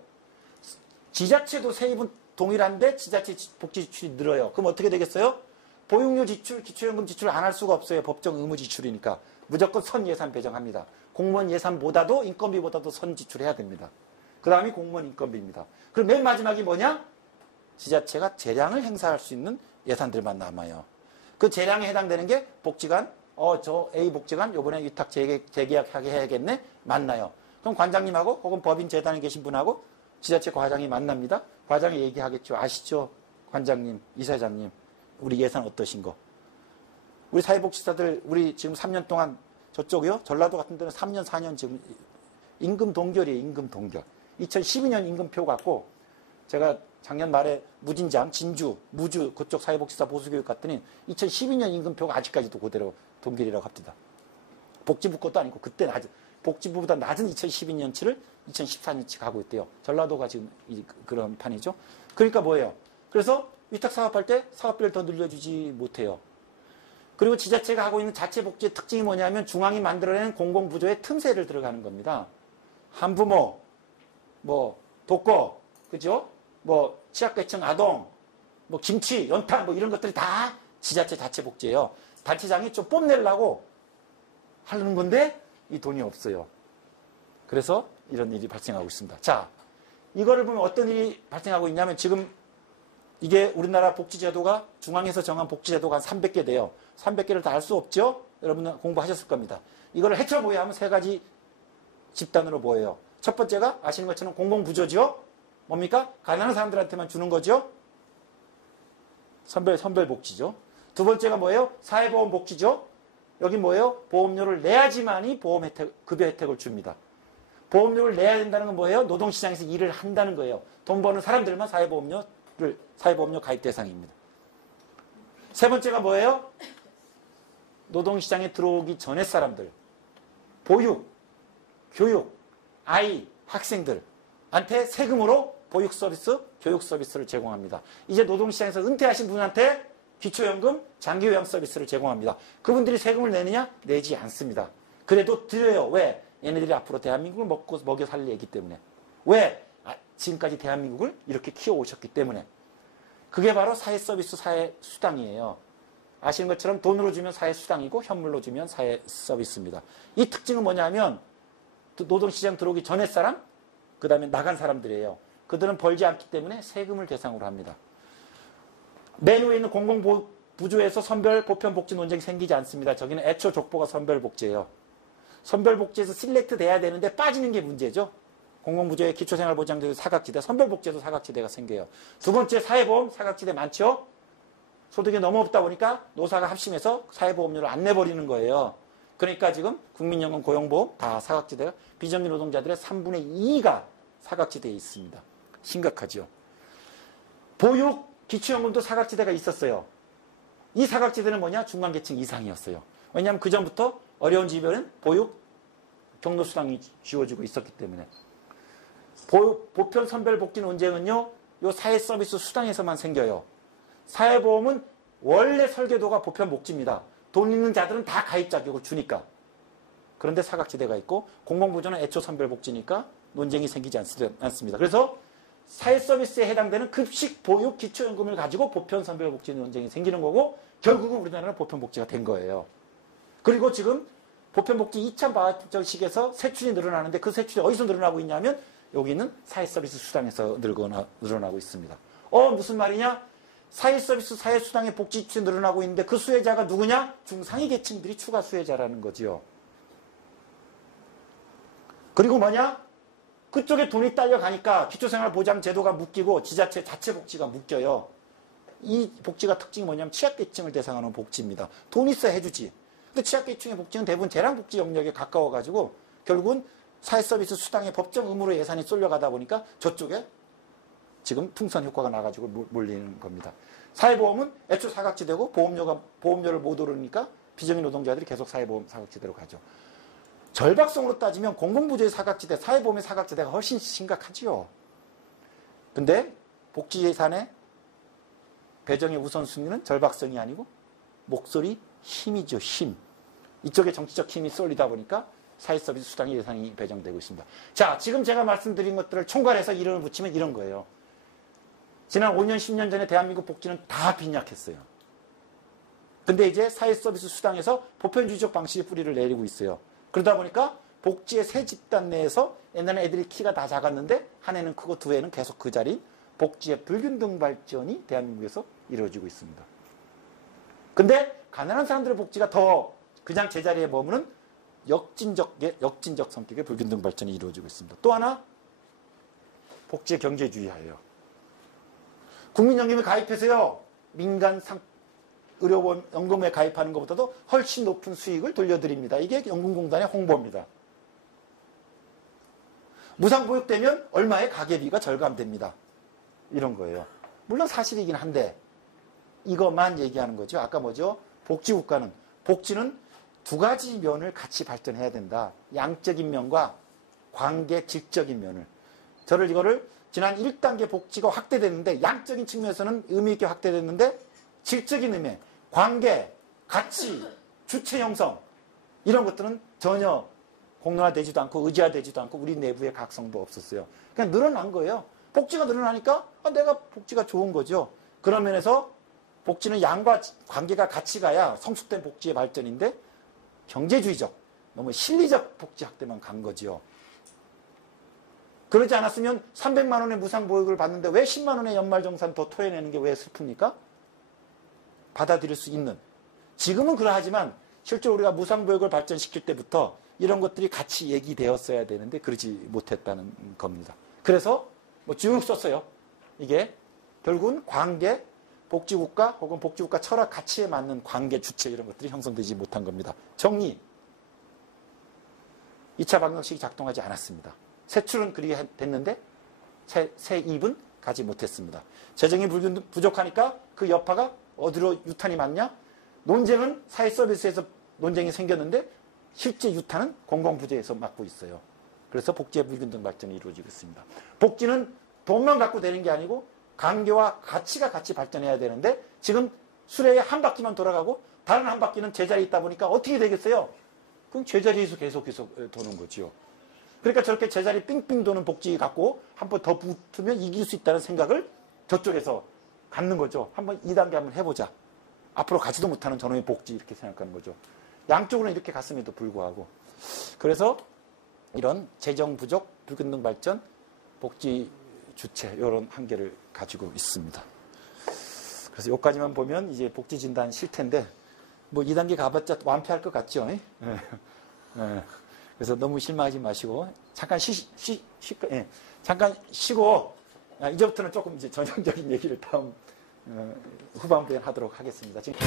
지자체도 세입은 동일한데 지자체 복지 지출이 늘어요. 그럼 어떻게 되겠어요? 보육료 지출, 기초연금 지출을 안 할 수가 없어요. 법정 의무 지출이니까. 무조건 선 예산 배정합니다. 공무원 예산보다도 인건비보다도 선 지출해야 됩니다. 그 다음이 공무원 인건비입니다. 그럼 맨 마지막이 뭐냐? 지자체가 재량을 행사할 수 있는 예산들만 남아요. 그 재량에 해당되는 게 복지관, 저 A 복지관 요번에 위탁 재계약하게 해야겠네? 만나요. 그럼 관장님하고 혹은 법인 재단에 계신 분하고 지자체 과장이 만납니다. 과장이 얘기하겠죠. 아시죠? 관장님, 이사장님, 우리 예산 어떠신 거? 우리 사회복지사들, 우리 지금 3년 동안 저쪽이요? 전라도 같은 데는 3년, 4년 지금 임금 동결이에요. 임금 동결. 2012년 임금표 갖고 제가 작년 말에 무진장, 진주, 무주 그쪽 사회복지사 보수교육 갔더니 2012년 임금표가 아직까지도 그대로 동결이라고 합니다. 복지부 것도 아니고 그때 낮은, 복지부보다 낮은 2012년치를 2014년치 가고 있대요. 전라도가 지금 그런 판이죠. 그러니까 뭐예요? 그래서 위탁 사업할 때 사업비를 더 늘려주지 못해요. 그리고 지자체가 하고 있는 자체복지의 특징이 뭐냐면 중앙이 만들어낸 공공부조에 틈새를 들어가는 겁니다. 한부모, 독거, 그죠? 취약계층 아동, 김치, 연탄, 이런 것들이 다 지자체 자체복지예요. 단체장이 좀 뽐내려고 하는 건데 이 돈이 없어요. 그래서 이런 일이 발생하고 있습니다. 자, 이거를 보면 어떤 일이 발생하고 있냐면 지금 이게 우리나라 복지제도가 중앙에서 정한 복지제도가 한 300개 돼요. 300개를 다 알 수 없죠? 여러분들 공부하셨을 겁니다. 이거를 헤쳐보야 하면 3가지 집단으로 보여요. 첫 번째가 아시는 것처럼 공공부조죠? 뭡니까? 가난한 사람들한테만 주는 거죠? 선별복지죠. 두 번째가 뭐예요? 사회보험복지죠? 여기 뭐예요? 보험료를 내야지만이 급여 혜택을 줍니다. 보험료를 내야 된다는 건 뭐예요? 노동시장에서 일을 한다는 거예요. 돈 버는 사람들만 사회보험료 가입 대상입니다. 세 번째가 뭐예요? 노동시장에 들어오기 전에 사람들. 보육, 교육, 아이, 학생들한테 세금으로 보육 서비스, 교육 서비스를 제공합니다. 이제 노동시장에서 은퇴하신 분한테 기초연금, 장기요양 서비스를 제공합니다. 그분들이 세금을 내느냐? 내지 않습니다. 그래도 드려요. 왜? 얘네들이 앞으로 대한민국을 먹여 살릴 애기 때문에. 왜? 지금까지 대한민국을 이렇게 키워오셨기 때문에. 그게 바로 사회서비스, 사회수당이에요. 아시는 것처럼 돈으로 주면 사회수당이고 현물로 주면 사회서비스입니다. 이 특징은 뭐냐면 노동시장 들어오기 전에 사람, 그 다음에 나간 사람들이에요. 그들은 벌지 않기 때문에 세금을 대상으로 합니다. 맨 위에 있는 공공부조에서 선별, 보편복지 논쟁이 생기지 않습니다. 저기는 애초 족보가 선별복지예요. 선별복지에서 실렉트 돼야 되는데 빠지는 게 문제죠. 공공부조의 기초생활보장제도 사각지대, 선별복지에도 사각지대가 생겨요. 두 번째 사회보험 사각지대 많죠. 소득이 너무 없다 보니까 노사가 합심해서 사회보험료를 안 내버리는 거예요. 그러니까 지금 국민연금, 고용보험 다 사각지대가, 비정규 노동자들의 3분의 2가 사각지대에 있습니다. 심각하죠. 보육, 기초연금도 사각지대가 있었어요. 이 사각지대는 뭐냐? 중간계층 이상이었어요. 왜냐하면 그 전부터 어려운 집에는 보육, 경로수당이 지워지고 있었기 때문에. 보편 선별복지 논쟁은요, 요 사회서비스 수당에서만 생겨요. 사회보험은 원래 설계도가 보편복지입니다. 돈 있는 자들은 다 가입 자격을 주니까. 그런데 사각지대가 있고, 공공부조는 애초 선별복지니까 논쟁이 생기지 않습니다. 그래서 사회서비스에 해당되는 급식, 보육, 기초연금을 가지고 보편 선별복지 논쟁이 생기는 거고, 결국은 우리나라는 보편복지가 된 거예요. 그리고 지금 보편복지 2차 발전식에서 세출이 늘어나는데 그 세출이 어디서 늘어나고 있냐면 여기 있는 사회서비스 수당에서 늘어나고 있습니다. 무슨 말이냐? 사회서비스 사회수당의 복지출이 늘어나고 있는데 그 수혜자가 누구냐? 중상위 계층들이 추가 수혜자라는 거지요. 그리고 뭐냐? 그쪽에 돈이 딸려가니까 기초생활보장제도가 묶이고 지자체 자체 복지가 묶여요. 이 복지가 특징이 뭐냐면 취약계층을 대상하는 복지입니다. 돈 있어야 해주지. 근데 취약계층의 복지는 대부분 재량복지 영역에 가까워가지고 결국은 사회서비스 수당의 법정 의무로 예산이 쏠려가다 보니까 저쪽에 지금 풍선 효과가 나가지고 몰리는 겁니다. 사회보험은 애초 사각지대고 보험료를 못 오르니까 비정규 노동자들이 계속 사회보험 사각지대로 가죠. 절박성으로 따지면 공공부조의 사각지대, 사회보험의 사각지대가 훨씬 심각하지요. 근데 복지 예산의 배정의 우선순위는 절박성이 아니고 목소리, 힘이죠. 힘. 이쪽에 정치적 힘이 쏠리다 보니까 사회서비스 수당 예산이 배정되고 있습니다. 자, 지금 제가 말씀드린 것들을 총괄해서 이름을 붙이면 이런 거예요. 지난 5년, 10년 전에 대한민국 복지는 다 빈약했어요. 근데 이제 사회서비스 수당에서 보편주의적 방식의 뿌리를 내리고 있어요. 그러다 보니까 복지의 세 집단 내에서 옛날에 애들이 키가 다 작았는데 한 해는 크고 두 해는 계속 그 자리 복지의 불균등 발전이 대한민국에서 이루어지고 있습니다. 근데 가난한 사람들의 복지가 더 그냥 제자리에 머무는 역진적 성격의 불균등 발전이 이루어지고 있습니다. 또 하나 복지의 경제주의화예요. 국민연금에 가입해서요. 민간 의료보험 연금에 가입하는 것보다도 훨씬 높은 수익을 돌려드립니다. 이게 연금공단의 홍보입니다. 무상보육되면 얼마의 가계비가 절감됩니다. 이런 거예요. 물론 사실이긴 한데 이것만 얘기하는 거죠. 아까 뭐죠? 복지는 두 가지 면을 같이 발전해야 된다. 양적인 면과 관계 질적인 면을. 이거를 지난 1단계 복지가 확대됐는데 양적인 측면에서는 의미 있게 확대됐는데 질적인 의미, 관계, 가치, 주체 형성 이런 것들은 전혀 공론화되지도 않고 의지화되지도 않고 우리 내부의 각성도 없었어요. 그냥 늘어난 거예요. 복지가 늘어나니까 내가 복지가 좋은 거죠. 그런 면에서 복지는 양과 관계가 같이 가야 성숙된 복지의 발전인데 경제주의적, 너무 실리적 복지 확대만 간 거죠. 그러지 않았으면 300만 원의 무상보육을 받는데 왜 10만 원의 연말정산 더 토해내는 게 왜 슬픕니까? 받아들일 수 있는. 지금은 그러하지만 실제로 우리가 무상보육을 발전시킬 때부터 이런 것들이 같이 얘기되었어야 되는데 그러지 못했다는 겁니다. 그래서 쭉 썼어요. 이게 결국은 관계, 복지국가 혹은 복지국가 철학 가치에 맞는 관계, 주체 이런 것들이 형성되지 못한 겁니다. 정리. 2차 방정식이 작동하지 않았습니다. 세출은 그렇게 됐는데 세입은 가지 못했습니다. 재정이 부족하니까 그 여파가 어디로 유탄이 맞냐? 논쟁은 사회서비스에서 논쟁이 생겼는데 실제 유탄은 공공부조에서 맡고 있어요. 그래서 복지의 불균등 발전이 이루어지고 있습니다. 복지는 돈만 갖고 되는 게 아니고 관계와 가치가 같이 발전해야 되는데 지금 수레의 한 바퀴만 돌아가고 다른 한 바퀴는 제자리에 있다 보니까 어떻게 되겠어요? 그럼 제자리에서 계속 도는 거지요. 그러니까 저렇게 제자리 삥삥 도는 복지 갖고 한 번 더 붙으면 이길 수 있다는 생각을 저쪽에서 갖는 거죠. 한번 2단계 한번 해보자. 앞으로 가지도 못하는 저놈의 복지 이렇게 생각하는 거죠. 양쪽으로 이렇게 갔음에도 불구하고. 그래서 이런 재정 부족, 불균등 발전, 복지 주체 이런 한계를 가지고 있습니다. 그래서 여기까지만 보면 이제 복지 진단 실태인데 2단계 가봤자 완패할 것 같죠? 네. 그래서 너무 실망하지 마시고 잠깐 잠깐 쉬고 이제부터는 조금 이제 전형적인 얘기를 다음 후반부에 하도록 하겠습니다. 지금